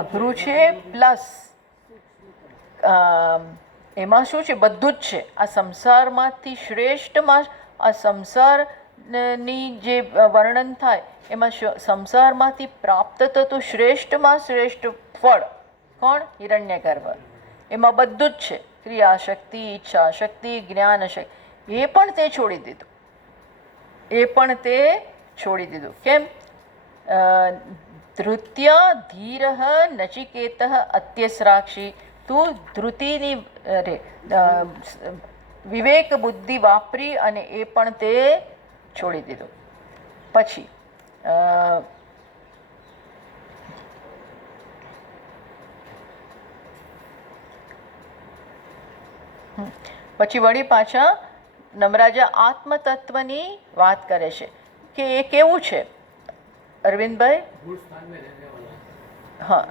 અઘરું છે, પ્લસ એમાં શું છે? બધું જ છે. આ સંસારમાંથી શ્રેષ્ઠમાં, આ સંસારની જે વર્ણન થાય એમાં સંસારમાંથી પ્રાપ્ત થતું શ્રેષ્ઠમાં શ્રેષ્ઠ ફળ કોણ? હિરણ્ય ગર્ભ. એમાં બધું જ છે, ક્રિયાશક્તિ, ઈચ્છા શક્તિ, જ્ઞાન શક્તિ. એ પણ તે છોડી દીધું, એ પણ તે છોડી દીધું. કેમ? ધૃત્ય ધીર નચિકેત અત્યસ્રાક્ષી. તું ધૃતિની વિવેક બુદ્ધિ વાપરી અને એ પણ તે છોડી દીધું. પછી વળી પાછા નમરાજા આત્મતત્વની વાત કરે છે કે એ કેવું છે અરવિંદભાઈ. હા,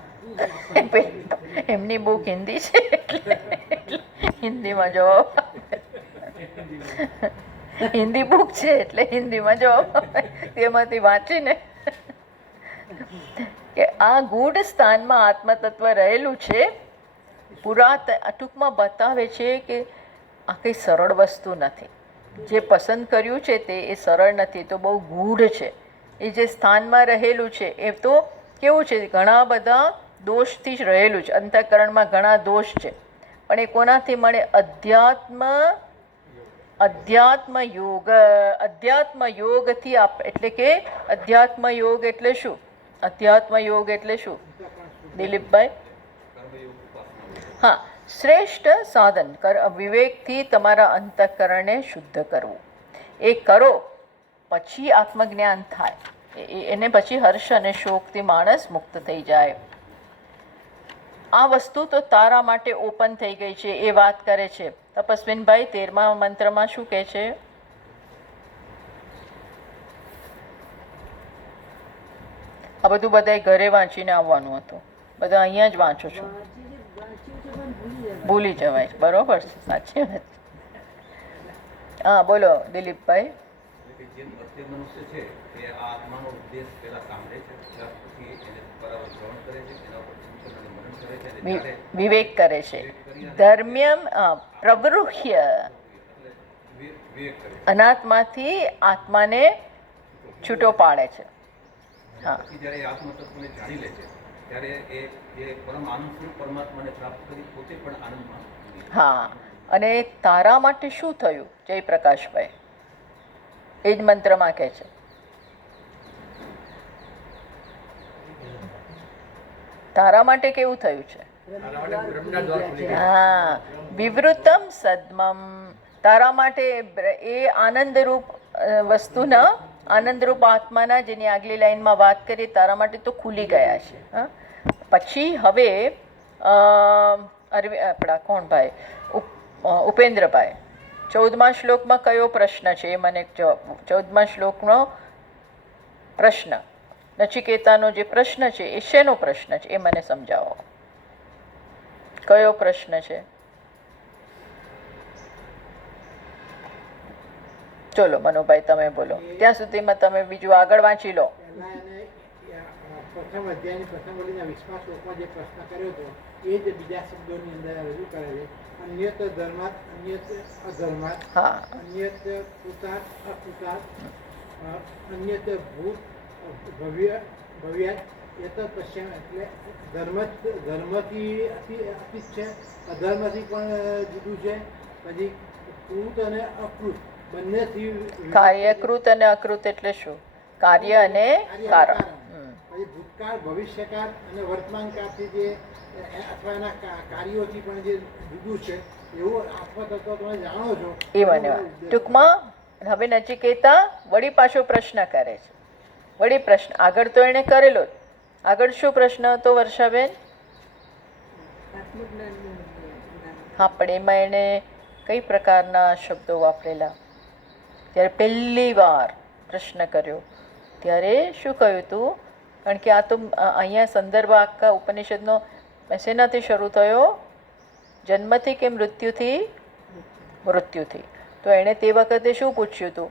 એમની બુક હિન્દી છે એટલે હિન્દીમાં જવાબ, હિન્દી બુક છે એટલે હિન્દીમાં જવાબ તેમાંથી વાંચીને કે આ ગૂઢ સ્થાનમાં આત્મતત્વ રહેલું છે. ટૂંકમાં બતાવે છે કે આ કંઈ સરળ વસ્તુ નથી. જે પસંદ કર્યું છે તે એ સરળ નથી, તો બહુ ગૂઢ છે. એ જે સ્થાનમાં રહેલું છે એ તો કેવું છે, ઘણા બધા દોષથી જ રહેલું છે. અંતઃકરણમાં ઘણા દોષ છે, પણ એ કોનાથી મળે? અધ્યાત્મ યોગથી. એટલે કે અધ્યાત્મ યોગ એટલે શું? અધ્યાત્મ યોગ એટલે શું દિલીપભાઈ? હા, શ્રેષ્ઠ સાધન વિવેકથી તમારા અંતઃકરણને શુદ્ધ કરવું. એ કરો પછી આત્મજ્ઞાન થાય. એને પછી હર્ષ અને શોકથી માણસ મુક્ત થઈ જાય. આ વસ્તુ તો તારા માટે ઓપન થઈ ગઈ છે એ વાત કરે છે. તપસ્વીનભાઈ 13મા મંત્રમાં શું કહે છે? આ બધું બધાએ ઘરે વાંચીને આવવાનું હતું, બધા અહીંયા જ વાંચો છો, ભૂલી જવાય. બરોબર છે, સાચી વાત. હા, બોલો દિલીપભાઈ. જે મધ્ય મનુષ્ય છે એ આ આત્માનો ઉદ્દેશ પહેલા સાંભળે છે, ત્યાર પછી એને બરાબર ગ્રહણ કરે છે, એના ઉપર ચિંતન અને મનન કરે છે, અને ત્યારે વિવેક કરે છે. ધર્મ્યમ પ્રગૃહ્ય, વિવેક કરે છે. અનાત્માથી આત્માને છૂટો પાડે છે. હા, પછી જ્યારે એ આત્મતત્વને જાણી લે છે ત્યારે એ જે પરમ આનંદ સ્વરૂપ પરમાત્માને પ્રાપ્ત કરી પોતે પણ આનંદમાં. હા. અને તારા માટે શું થયું જયપ્રકાશભાઈ? એ જ મંત્રમાં કહે છે. તારા માટે કેવું થયું છે? હા, વિવૃતમ સદ્મમ. તારા માટે એ આનંદરૂપ વસ્તુના, આનંદરૂપ આત્માના, જેની આગલી લાઈનમાં વાત કરી, તારા માટે તો ખુલી ગયા છે. હા, પછી હવે આપણા કોણ ભાઈ, ઉપેન્દ્રભાઈ, 14મા શ્લોકમાં કયો પ્રશ્ન છે એ મને જવાબ. 14મા શ્લોકનો પ્રશ્ન, નચિકેતાનો જે પ્રશ્ન છે એ શેનો પ્રશ્ન છે એ મને સમજાવો. કયો પ્રશ્ન છે? ચલો મનુભાઈ તમે બોલો, ત્યાં સુધીમાં તમે બીજું આગળ વાંચી લો. પ્રથમ અધ્યાયની પ્રથમ ઓલીના 20મા શ્લોકમાં જે પ્રશ્ન કર્યો હતો એ જ બીજા શબ્દોની અંદર રજૂ કરે છે. અન્યત ધર્માત અન્યત અધર્માત, અન્યત કૃતાર્થ અકૃતાર્થ, અન્યત ભૂત ભવ્યાત એત પશ્ચિમ. એટલે ધર્મથી અતીત છે, અધર્મથી પણ જુદું છે. પછી કૃત અને અકૃત બંનેથી. કાર્યકૃત અને અકૃત એટલે શું? કાર્ય અને કારણ. પછી ભૂતકાળ, ભવિષ્યકાળ અને વર્તમાનકાળથી જે અથવા એના કાર્યોથી પણ જે જુદું છે એવું આત્મતત્વ તમે જાણો છો એ મને ટૂંકમાં. હવે નચિકેતા વળી પાછો પ્રશ્ન કરે છે. વળી પ્રશ્ન આગળ તો એણે કરેલો જ. આગળ શું પ્રશ્ન હતો વર્ષાબેન? હા, પણ એમાં એણે કઈ પ્રકારના શબ્દો વાપરેલા? જ્યારે પહેલી વાર પ્રશ્ન કર્યો ત્યારે શું કહ્યું હતું? કારણ કે આ તો અહીંયા સંદર્ભ આખા ઉપનિષદનો શેનાથી શરૂ થયો? જન્મથી કે મૃત્યુથી? મૃત્યુથી. તો એણે તે વખતે શું પૂછ્યું હતું?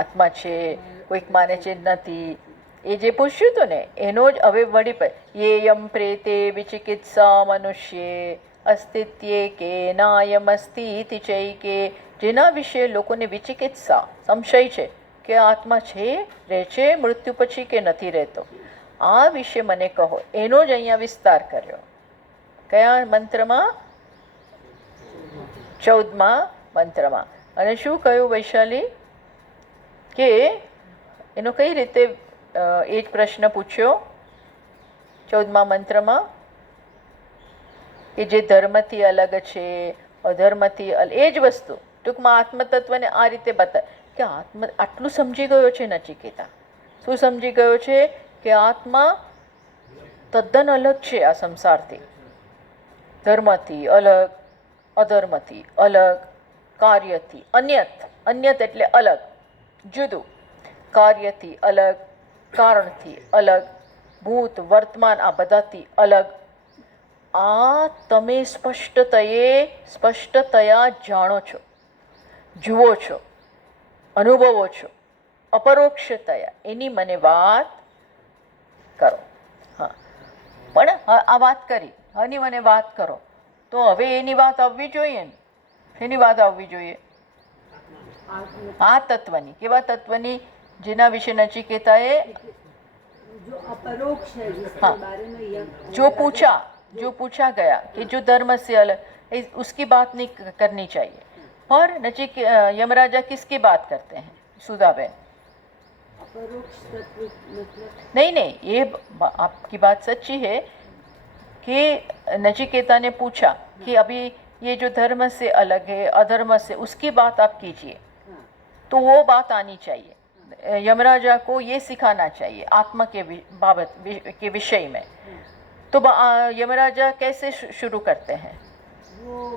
આત્મા છે, કોઈક માને છે નથી, એ જે પૂછ્યું હતું ને એનો જ હવે વળી યેયમ પ્રેતે વિચિકિત્સા મનુષ્યે અસ્તિત્યે કે નાયમ અસ્તિ ચૈકે. જેના વિશે લોકોને વિચિકિત્સા, સંશય છે કે આત્મા છે, રહે છે મૃત્યુ પછી કે નથી રહેતો, આ વિશે મને કહો. એનો જ અહીંયા વિસ્તાર કર્યો. કયા મંત્રમાં? 14મા મંત્રમાં. અને શું કહ્યું વૈશાલી? કે એનો કઈ રીતે એ જ પ્રશ્ન પૂછ્યો 14મા મંત્રમાં? કે જે ધર્મથી અલગ છે, અધર્મથી એ જ વસ્તુ ટૂંકમાં આત્મતત્વને આ રીતે બતાવે કે આટલું સમજી ગયો છે નચિકેતા. શું સમજી ગયો છે? કે આત્મા તદ્દન અલગ છે આ સંસારથી, ધર્મથી અલગ, અધર્મથી અલગ, કાર્યથી અન્યત. અન્યત એટલે અલગ, જુદું. કાર્યથી અલગ, કારણથી અલગ, ભૂત વર્તમાન આ બધાથી અલગ. આ તમે સ્પષ્ટતયા જાણો છો, જુઓ છો, અનુભવો છો, અપરોક્ષતયા એની મને વાત કરો. હા, પણ આ વાત કરી, હની મને વાત કરો, તો હવે એની વાત આવવી જોઈએ ને. એની વાત આવવી જોઈએ આ તત્વની. કેવા તત્વની? જેના વિશે નચિકેતાએ जो अपरोक्ष है जिसके हाँ। बारे में जो पूछा गया कि जो धर्म से अलग, उसकी बात नहीं करनी चाहिए. और यमराजा किसकी बात करते हैं? सुधाबेन. अपरोक्ष तत्व मतलब नहीं, ये आपकी बात सच्ची है कि नचिकेता ने पूछा कि अभी ये जो धर्म से अलग है, अधर्म से, उसकी बात आप कीजिए. हाँ, तो वो बात आनी चाहिए. यमराजा को ये सिखाना चाहिए आत्मा के बाबत के विषय में. तो यमराजा कैसे शुरू करते हैं? वो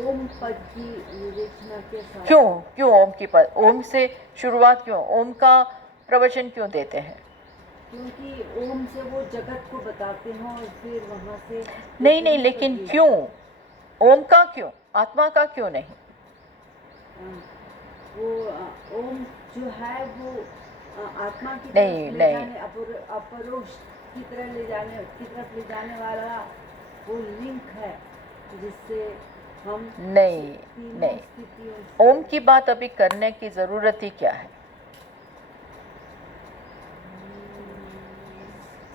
ओम पद की विवेचना के साथ. क्यों ओम की पद? ओम से शुरुआत क्यों? ओम का प्रवचन क्यों देते हैं? क्योंकि ओम से वो जगत को बताते हैं और फिर वहाँ से नहीं, लेकिन क्यों ओम का? क्यों आत्मा का क्यों नहीं? वो ओम जो है वो आत्मा की नहीं, तरफ ले नहीं। जाने, अपरोक्ष की तरफ ले जाने वाला वो लिंक है जिससे हम नहीं, तीनों नहीं. स्थितियों से- ओम की बात अभी करने की ज़रूरत ही क्या है?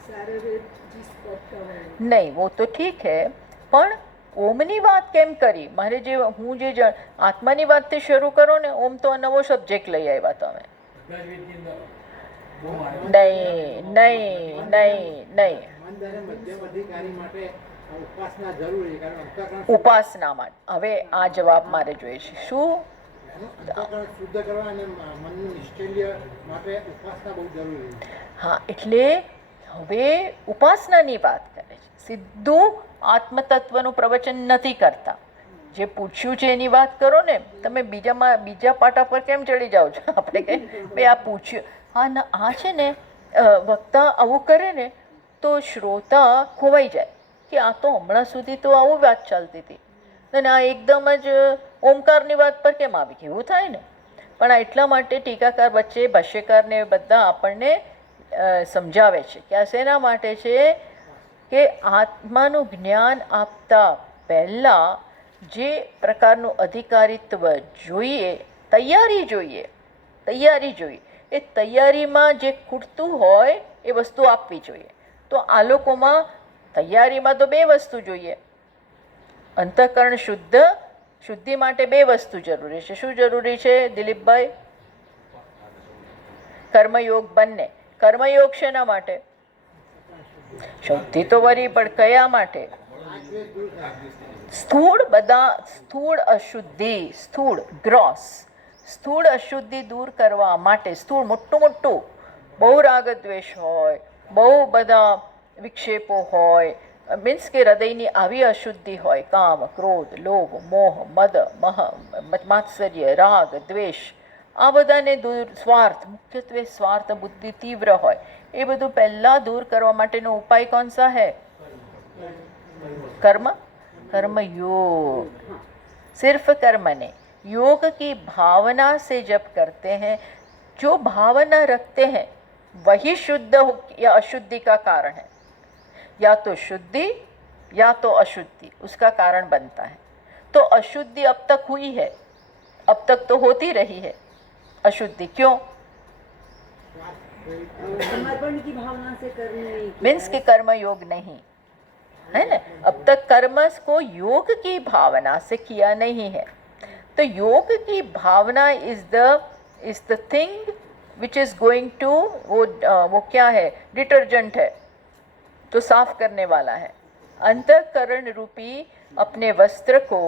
सारे वेद जिस पद का वर्णन नहीं, वो तो ठीक है, પણ ઓમની વાત કેમ કરી? મારે જે હું જે આત્માની વાતથી શરૂ કરો ને, ઓમ તો નવો સબ્જેક્ટ લઈ આવ્યા તમે. નહીં. ઈમાનદાર અને મધ્યમ અધિકારી માટે ઉપાસના જરૂરી, કારણ અંતઃકરણ ઉપાસના માટે હવે આ જવાબ મારે જોઈએ છે. શું? અંતઃકરણ શુદ્ધ કરવા અને મનનું નિશ્ચલ્ય માટે ઉપાસના બહુ જરૂરી છે. હા, એટલે હવે ઉપાસનાની વાત કરે છે. સીધું આત્મતત્વનું પ્રવચન નથી કરતા. જે પૂછ્યું છે એની વાત કરો ને. તમે બીજા પાટા પર કેમ ચડી જાઓ છો? આપણે કે ભાઈ આ પૂછ્યું, હા ના, આ છે ને વક્તા આવું કરે ને તો શ્રોતા ખોવાઈ જાય કે આ તો હમણાં સુધી તો આવું વાત ચાલતી હતી અને આ એકદમ જ ઓમકારની વાત પર કેમ આવી ગયું? એવું થાય ને. પણ આ એટલા માટે ટીકાકાર વચ્ચે ભાષ્યકારને બધા આપણને સમજાવે છે કે આ શેના માટે છે કે આત્માનું જ્ઞાન આપતા પહેલાં જે પ્રકારનું અધિકારીત્વ જોઈએ, તૈયારી જોઈએ, એ તૈયારીમાં જે ખૂટતું હોય એ વસ્તુ આપવી જોઈએ. તો આ લોકોમાં તૈયારીમાં તો 2 વસ્તુ જોઈએ. અંતઃકરણ શુદ્ધિ માટે 2 વસ્તુ જરૂરી છે. શું જરૂરી છે દિલીપભાઈ? કર્મયોગ બંને. કર્મયોગ શેના માટે? શુદ્ધિ તો વરી, પણ કયા માટે? સ્થૂળ અશુદ્ધિ દૂર કરવા માટે. સ્થૂળ મોટું બહુ રાગ દ્વેષ હોય, બહુ બધા વિક્ષેપો હોય, મીન્સ કે હૃદયની આવી અશુદ્ધિ હોય, કામ, ક્રોધ, લોભ, મોહ, મદ, માત્સર્ય, રાગ, દ્વેષ, આ બધાને દૂર, સ્વાર્થ, મુખ્યત્વે સ્વાર્થ બુદ્ધિ તીવ્ર હોય, એ બધું પહેલાં દૂર કરવા માટેનો ઉપાય कौन सा है? कर्म योग. सिर्फ कर्म नहीं, योग की भावना से जब करते हैं, जो भावना रखते हैं वही शुद्ध या अशुद्धि का कारण है. या तो शुद्धि या तो अशुद्धि उसका कारण बनता है. तो अशुद्धि अब तक हुई है, अब तक तो होती रही है अशुद्धि. क्यों? समर्पण की भावना से कर्म नहीं किया मीन्स के कर्म योग नहीं है ना. अब तक कर्म को योग की भावना से किया नहीं है. तो योग की भावना is the thing which is going to, वो क्या है? डिटर्जेंट है, तो साफ करने वाला है. अंतःकरण रूपी अपने वस्त्र को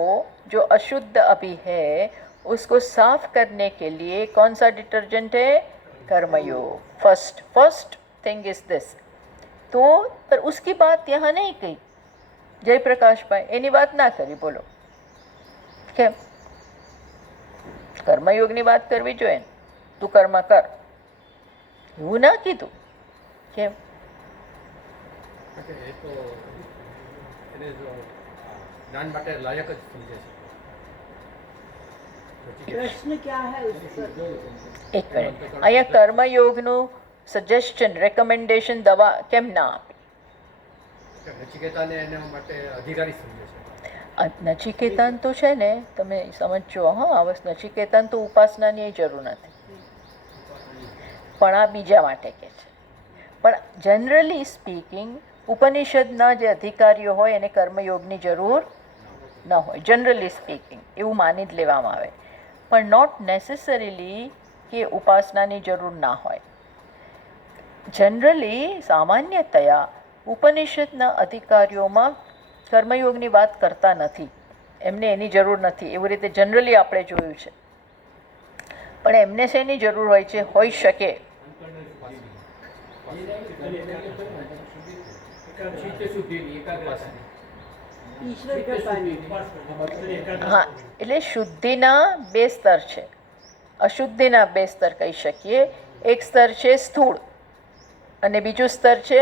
जो अशुद्ध अभी है उसको साफ करने के लिए कौन सा डिटर्जेंट है? कर्मयोग। First thing is this. तो पर उसकी बात यहाँ नहीं कही जयप्रकाश भाई, એની વાત ના કરી. બોલો કેમ? કર્મયોગની વાત કરવી જોઈએ ને, તું કર્મ કર, એવું ના કીધું. કેમ? એ તો એને જો જ્ઞાન માટે લાયક જ સમજે છે. प्रश्न क्या है उस पर? એક મિનિટ, અહીંયા કર્મયોગનું સજેશન, રેકમેન્ડેશન દવા કેમ ના આપી? નચિકેતાને એના માટે અધિકારી સમજે છે. નચિકેતાન તો છે ને, તમે સમજો. હા, નચિકેતાન તો ઉપાસનાની જરૂર નથી, પણ આ બીજા માટે કે છે. પણ જનરલી સ્પીકિંગ ઉપનિષદના જે અધિકારીઓ હોય એને કર્મયોગની જરૂર ન હોય, જનરલી સ્પીકિંગ એવું માની જ લેવામાં આવે. પણ નોટ નેસેસરીલી કે ઉપાસનાની જરૂર ના હોય. જનરલી સામાન્યતયા ઉપનિષદના અધિકારીઓમાં કર્મયોગની વાત કરતા નથી, એમને એની જરૂર નથી, એવી રીતે જનરલી આપણે જોયું છે. પણ એમને શેની જરૂર હોય છે? હોઈ શકે ईश्वर कृपानी। હા, એટલે શુદ્ધિના બે સ્તર છે, અશુદ્ધિના બે સ્તર કહી શકીએ. એક સ્તર છે સ્થૂળ અને બીજું સ્તર છે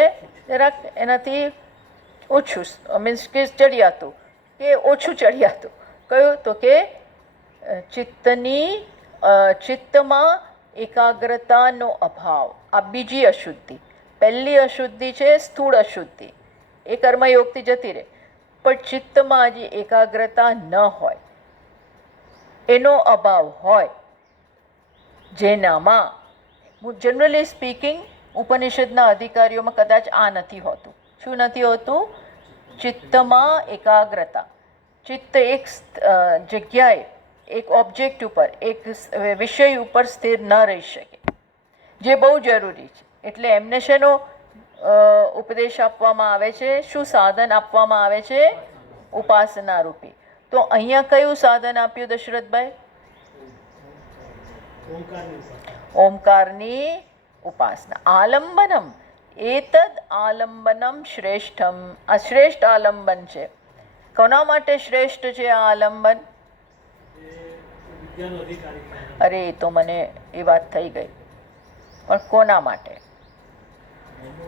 જરાક એનાથી ઓછું, મીન્સ કે ચડિયાતું કે ઓછું ચડિયાતું. કયું? તો કે ચિત્તમાં એકાગ્રતાનો અભાવ. આ બીજી અશુદ્ધિ. પહેલી અશુદ્ધિ છે સ્થૂળ અશુદ્ધિ, એ કર્મયોગથી જતી રહે. પણ ચિત્તમાં જે એકાગ્રતા ન હોય, એનો અભાવ હોય, જેનામાં જનરલી સ્પીકિંગ ઉપનિષદના અધિકારીઓમાં કદાચ આ નથી હોતું. શું નથી હોતું? ચિત્તમાં એકાગ્રતા. ચિત્ત એક જગ્યાએ, એક ઓબ્જેક્ટ ઉપર, એક વિષય ઉપર સ્થિર ન રહી શકે, જે બહુ જરૂરી છે. એટલે એમને શેનો ઉપદેશ આપવામાં આવે છે? શું સાધન આપવામાં આવે છે? ઉપાસના રૂપી. તો અહીંયા કયું સાધન આપ્યું દશરથભાઈ? ઓમકારની ઉપાસના. આલંબનમ એતદ આલંબનમ શ્રેષ્ઠમ. આ શ્રેષ્ઠ આલંબન છે. કોના માટે શ્રેષ્ઠ છે આ આલંબન? અરે એ તો મને એ વાત થઈ ગઈ, પણ કોના માટે?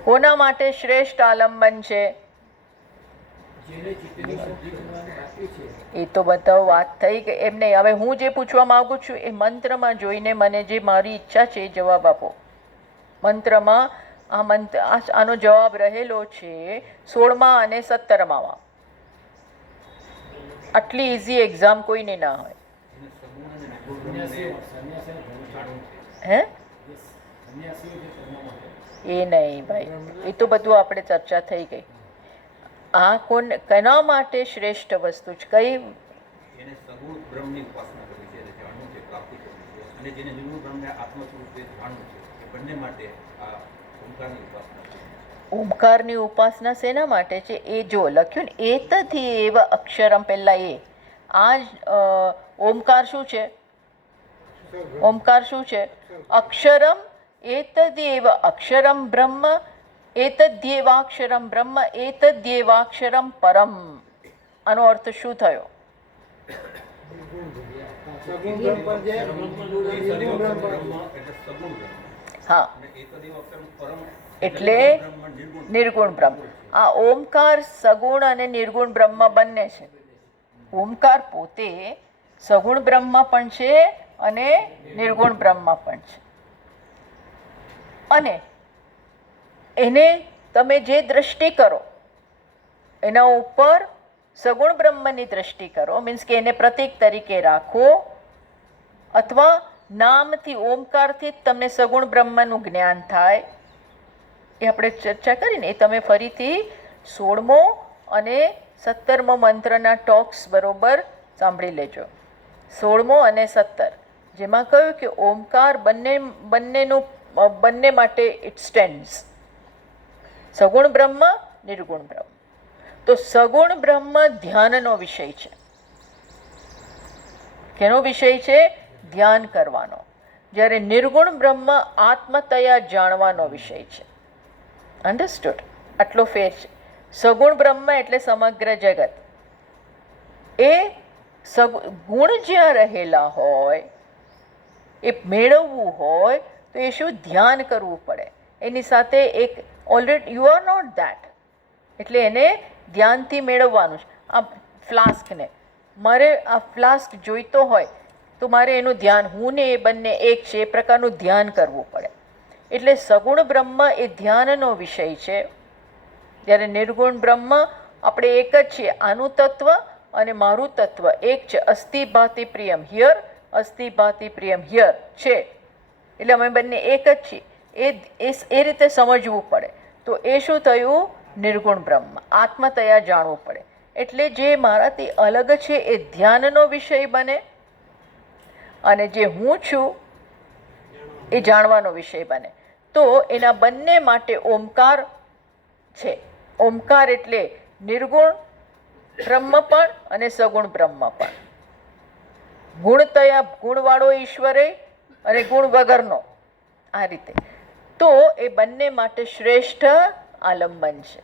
કોના માટે શ્રેષ્ઠ આલંબન છે? એ તો બધા વાત થઈ ગઈ એમને. હવે હું જે પૂછવા માગું છું એ મંત્રમાં જોઈને મને જે મારી ઈચ્છા છે એ જવાબ આપો. મંત્રમાં આનો જવાબ રહેલો છે 16મા અને 17મા. આટલી ઇઝી એક્ઝામ કોઈને ના હોય. હે? એ નહીં ભાઈ, એ તો બધું આપણે ચર્ચા થઈ ગઈ. આ કોના માટે શ્રેષ્ઠ વસ્તુ છે? કઈ? એને સગુણ બ્રહ્મની ઉપાસના કરવી છે, જાણવું છે, પ્રાપ્તિ કરવી છે, અને જેને નિર્ગુણ બ્રહ્મને આત્મ સ્વરૂપે જાણવું છે, એ બંને માટે આ ઓમકારની ઉપાસના છે. ઓમકારની ઉપાસના શેના માટે છે? એ જો લખ્યું ને, એતથી એવ અક્ષરમ, પહેલાં એ આ ઓમકાર શું છે? ઓમકાર શું છે? અક્ષરમ. એતદેવ અક્ષરમ બ્રહ્મ, એતદ્યેવાક્ષરમ બ્રહ્મ, એતદ્યેવાક્ષરમ પરમ. આનો અર્થ શું થયો? હા, એટલે નિર્ગુણ બ્રહ્મ. આ ઓમકાર સગુણ અને નિર્ગુણ બ્રહ્મ બંને છે. ઓમકાર પોતે સગુણ બ્રહ્મ પણ છે અને નિર્ગુણ બ્રહ્મ પણ છે. અને એને તમે જે દ્રષ્ટિ કરો એના ઉપર સગુણ બ્રહ્મની દ્રષ્ટિ કરો, મીન્સ કે એને પ્રતીક તરીકે રાખો, અથવા નામથી ઓમકારથી જ તમને સગુણ બ્રહ્મનું જ્ઞાન થાય. એ આપણે ચર્ચા કરીને એ તમે ફરીથી 16મો અને 17મો મંત્રના ટોક્સ બરોબર સાંભળી લેજો. 16મો અને 17, જેમાં કહ્યું કે ઓમકાર બંને માટે ઇટ સ્ટેન્ડ્સ. સગુણ બ્રહ્મ, નિર્ગુણ બ્રહ્મ. તો સગુણ બ્રહ્મ ધ્યાનનો વિષય છે. કેનો વિષય છે? ધ્યાન કરવાનો. જ્યારે નિર્ગુણ બ્રહ્મ આત્મતયા જાણવાનો વિષય છે. અન્ડરસ્ટુડ? આટલો ફેર છે. સગુણ બ્રહ્મ એટલે સમગ્ર જગત. એ ગુણ જ્યાં રહેલા હોય એ મેળવવું હોય તો એ શું? ધ્યાન કરવું પડે. એની સાથે એક already you are not that, એટલે એને ધ્યાનથી મેળવવાનું છે. આ ફ્લાસ્કને મારે આ ફ્લાસ્ક જોઈતો હોય તો મારે એનું ધ્યાન, હું ને એ બંને એક છે એ પ્રકારનું ધ્યાન કરવું પડે. એટલે સગુણ બ્રહ્મ એ ધ્યાનનો વિષય છે. જ્યારે નિર્ગુણ બ્રહ્મ આપણે એક જ છીએ. આનું તત્વ અને મારું તત્વ એક છે. અસ્થિ ભાતિ પ્રિયમ હિયર, અસ્થિ ભાતિ પ્રિયમ હિયર છે. એટલે અમે બંને એક જ છીએ. એ રીતે સમજવું પડે. તો એ શું થયું? નિર્ગુણ બ્રહ્મ. આત્મતયા જાણવું પડે. એટલે જે મારાથી અલગ છે એ ધ્યાનનો વિષય બને, અને જે હું છું એ જાણવાનો વિષય બને. તો એના બંને માટે ઓમકાર છે. ઓમકાર એટલે નિર્ગુણ બ્રહ્મ પણ અને સગુણ બ્રહ્મ પણ. ગુણતયા, ગુણવાળો ઈશ્વરે અને ગુણ વગરનો, આ રીતે. તો એ બંને માટે શ્રેષ્ઠ આલંબન છે.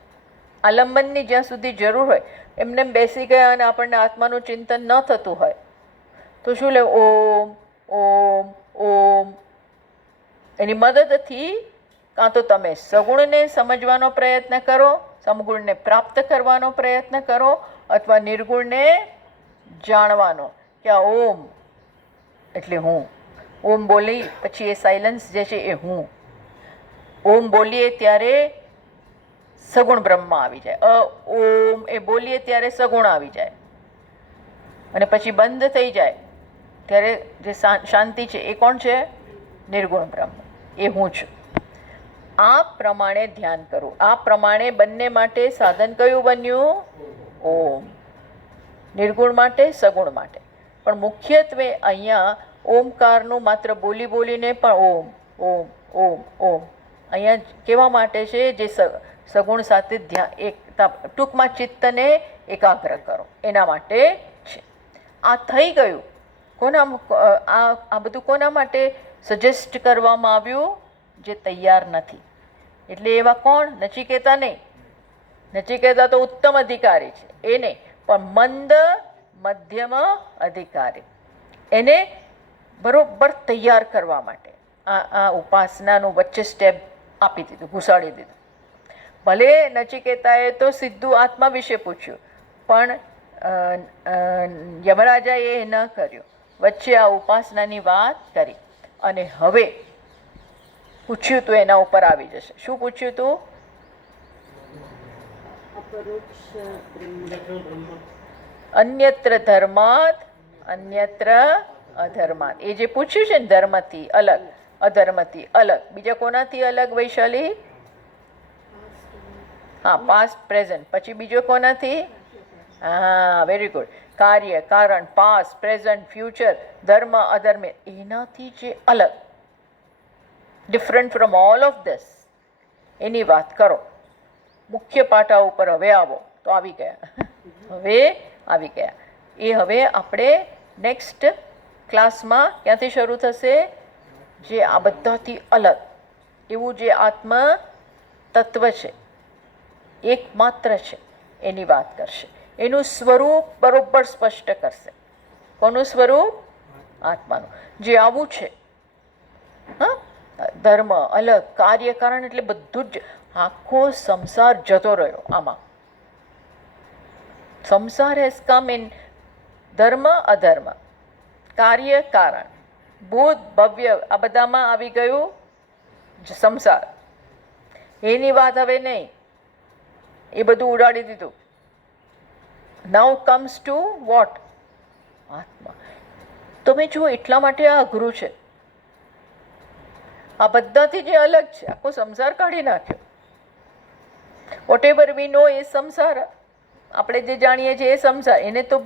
આલંબનની જ્યાં સુધી જરૂર હોય, એમને બેસી ગયા અને આપણને આત્માનું ચિંતન ન થતું હોય તો શું લે? ઓમ ઓમ ઓમ. એની મદદથી કાં તો તમે સગુણને સમજવાનો પ્રયત્ન કરો, સમગુણને પ્રાપ્ત કરવાનો પ્રયત્ન કરો, અથવા નિર્ગુણને જાણવાનો કે આ ઓમ એટલે હું. ઓમ બોલી પછી એ સાયલન્સ જે છે એ હું. ઓમ બોલીએ ત્યારે સગુણ બ્રહ્મ આવી જાય. ઓમ એ બોલીએ ત્યારે સગુણ આવી જાય, અને પછી બંધ થઈ જાય ત્યારે જે શાંતિ છે એ કોણ છે? નિર્ગુણ બ્રહ્મ. એ હું છું. આ પ્રમાણે ધ્યાન કરવું. આ પ્રમાણે બંને માટે સાધન કયું બન્યું? ઓમ. નિર્ગુણ માટે, સગુણ માટે. પણ મુખ્યત્વે અહીંયા ઓમકારનું માત્ર બોલી બોલીને પણ ઓમ ઓમ ઓમ ઓમ અહીંયા કેવા માટે છે? જે સગુણ સાથે ધ્યાન, એક ટૂંકમાં ચિત્તને એકાગ્ર કરો એના માટે છે. આ થઈ ગયું. આ બધું કોના માટે સજેસ્ટ કરવામાં આવ્યું? જે તૈયાર નથી. એટલે એવા કોણ? નચિકેતા નહીં. નચિકેતા તો ઉત્તમ અધિકારી છે, એ નહીં. પણ મંદ મધ્યમ અધિકારી, એને બરોબર તૈયાર કરવા માટે આ ઉપાસનાનું વચ્ચે સ્ટેપ આપી દીધું, ઘુસાડી દીધું. ભલે નચિકેતાએ તો સીધું આત્મા વિશે પૂછ્યું, પણ યમરાજાએ એ ન કર્યું. વચ્ચે આ ઉપાસનાની વાત કરી. અને હવે પૂછ્યું તું એના ઉપર આવી જશે. શું પૂછ્યું તું? અન્યત્ર ધર્માત અન્યત્ર અધર્માત. એ જે પૂછ્યું છે ને, ધર્મથી અલગ, અધર્મથી અલગ. બીજા કોનાથી અલગ વૈશાલી? હા, પાસ્ટ પ્રેઝન્ટ. પછી બીજો કોનાથી? હા, વેરી ગુડ. કાર્ય, કારણ, પાસ્ટ, પ્રેઝન્ટ, ફ્યુચર, ધર્મ, અધર્મ, એનાથી જે અલગ, different from all of this, એની વાત કરો. મુખ્ય પાટા ઉપર હવે આવો. તો આવી ગયા, હવે આવી ગયા. એ હવે આપણે નેક્સ્ટ ક્લાસમાં ક્યાંથી શરૂ થશે? જે આ બધાથી અલગ એવું જે આત્મ તત્વ છે, એકમાત્ર છે, એની વાત કરશે. એનું સ્વરૂપ બરોબર સ્પષ્ટ કરશે. કોનું સ્વરૂપ? આત્માનું. જે આવું છે. હા, ધર્મ અલગ, કાર્ય કારણ, એટલે બધું જ આખો સંસાર જતો રહ્યો આમાં. સંસાર હેઝ કમ ઇન ધર્મ અધર્મ, કાર્ય કારણ, ભૂત ભવ્ય, આ બધામાં આવી ગયું સંસાર. એની વાત હવે નહીં, એ બધું ઉડાડી દીધું. નાઉ કમ્સ ટુ વોટ? આત્મા. તમે જુઓ, એટલા માટે આ અઘરું છે. આ બધાથી જે અલગ છે, આખો સંસાર કાઢી નાખ્યો. વોટ એવર વી નો એ સંસાર, આપણે જે જાણીએ છીએ એ સંસાર, એને તો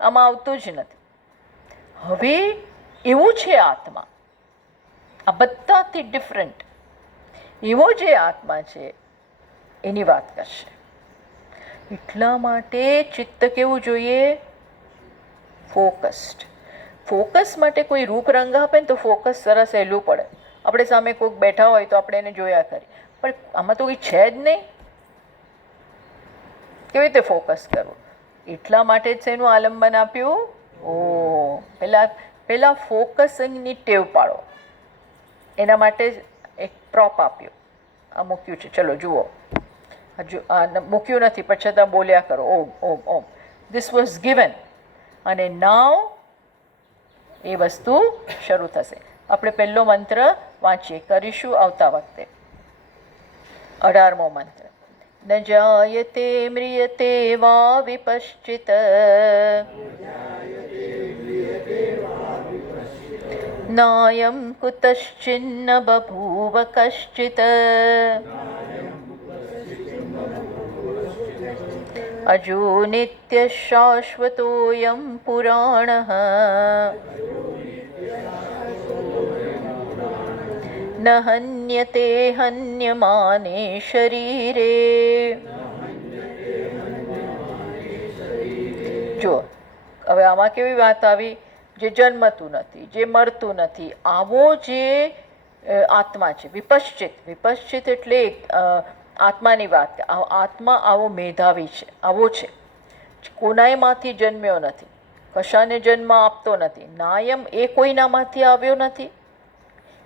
આમાં આવતું જ નથી. હવે એવું છે આત્મા, આ બધાથી ડિફરન્ટ એવો જે આત્મા છે એની વાત કરશે. એટલા માટે ચિત્ત કેવું જોઈએ? ફોકસ્ડ. ફોકસ માટે કોઈ રૂપ રંગ આપે ને તો ફોકસ સરસ સહેલું પડે. આપણે સામે કોઈક બેઠા હોય તો આપણે એને જોયા કરીએ, પણ આમાં તો કંઈ છે જ નહીં, કેવી રીતે ફોકસ કરવું? એટલા માટે જ એનું આલંબન આપ્યું. પહેલાં ફોકસિંગની ટેવ પાડો, એના માટે જ એક પ્રોપ આપ્યું. આ મૂક્યું છે, ચલો જુઓ. હજુ મૂક્યું નથી પણ છતાં બોલ્યા કરો, ઓમ ઓમ ઓમ. ધીસ વોઝ ગિવન, અને નાવ એ વસ્તુ શરૂ થશે. આપણે પહેલો મંત્ર વાંચીએ, કરીશું આવતા વખતે. 18મો મંત્ર. ન જાયતે મ્રિયતે વા વિપશ્ચિત નાયમ કુતશ્ચિન્ન બભૂવ કશ્ચિત અજો નિત્ય શાશ્વતોયમ પુરાણઃ ન હન્યતે હન્યમાને શરીરે. જો હવે આમાં કેવી વાત આવી? જે જન્મતું નથી, જે મરતું નથી, આવો જે આત્મા છે વિપશ્ચિત. વિપશ્ચિત એટલે આત્માની વાત. આત્મા આવો મેધાવી છે, આવો છે, કોનાયમાંથી જન્મ્યો નથી, કશાને જન્મ આપતો નથી. નાયમ એ કોઈનામાંથી આવ્યો નથી,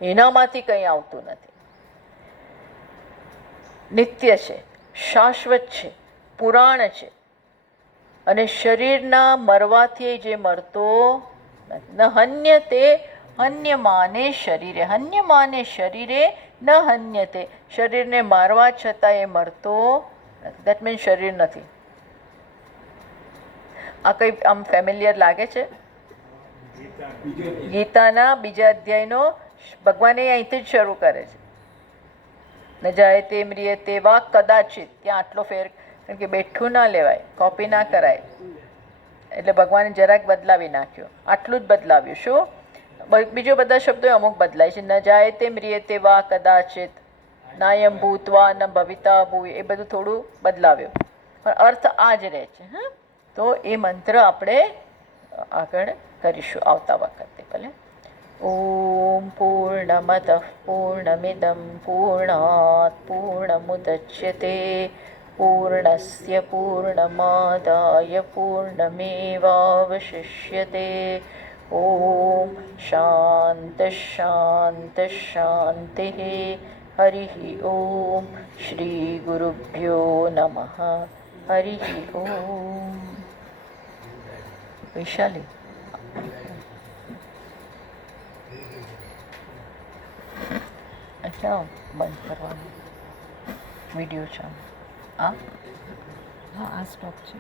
એનામાંથી કંઈ આવતું નથી. નિત્ય છે, શાશ્વત છે, પુરાણ છે, અને શરીરના મરવાથી જે મરતો નથી. ન હન્યતે હન્યમાને શરીરે. હન્યમાને શરીરે ન હન્યતે. શરીરને મારવા છતાં એ મરતો નથી. દેટ મીન્સ શરીર નથી. આ કંઈ આમ ફેમિલિયર લાગે છે? ગીતાના બીજા અધ્યાયનો ભગવાન એ અહીંથી જ શરૂ કરે છે. ન જાયતે મ્રિયતે વા કદાચિત. ત્યાં આટલો ફેર, કારણ કે બેઠું ના લેવાય, કોપી ના કરાય, એટલે ભગવાને જરાક બદલાવી નાખ્યો. આટલું જ બદલાવ્યું. શું? બીજો બધા શબ્દો અમુક બદલાય છે. ન જાયતે મ્રિયતે વા કદાચિત, નાયમ ભૂતવા ન ભવિતા ભૂ, એ બધું થોડું બદલાવ્યું, પણ અર્થ આ જ રહે છે. હા, તો એ મંત્ર આપણે આગળ કરીશું આવતા વખતે. ભલે. ઓમ પૂર્ણમદ પૂર્ણમિદમ પૂર્ણાત પૂર્ણમુદચ્યતે પૂર્ણસ્ય પૂર્ણમાદાય પૂર્ણમેવાવશિષ્યતે. ઓમ શાંતિ શાંતિ શાંતિ. હરિ ઓમ. શ્રી ગુરુભ્યો નમઃ. હરિ ઓમ. વૈશાલી, અચ્છા બંધ કરવાનું વિડીયો ચાલુ. હા, આ સ્ટોપ છે.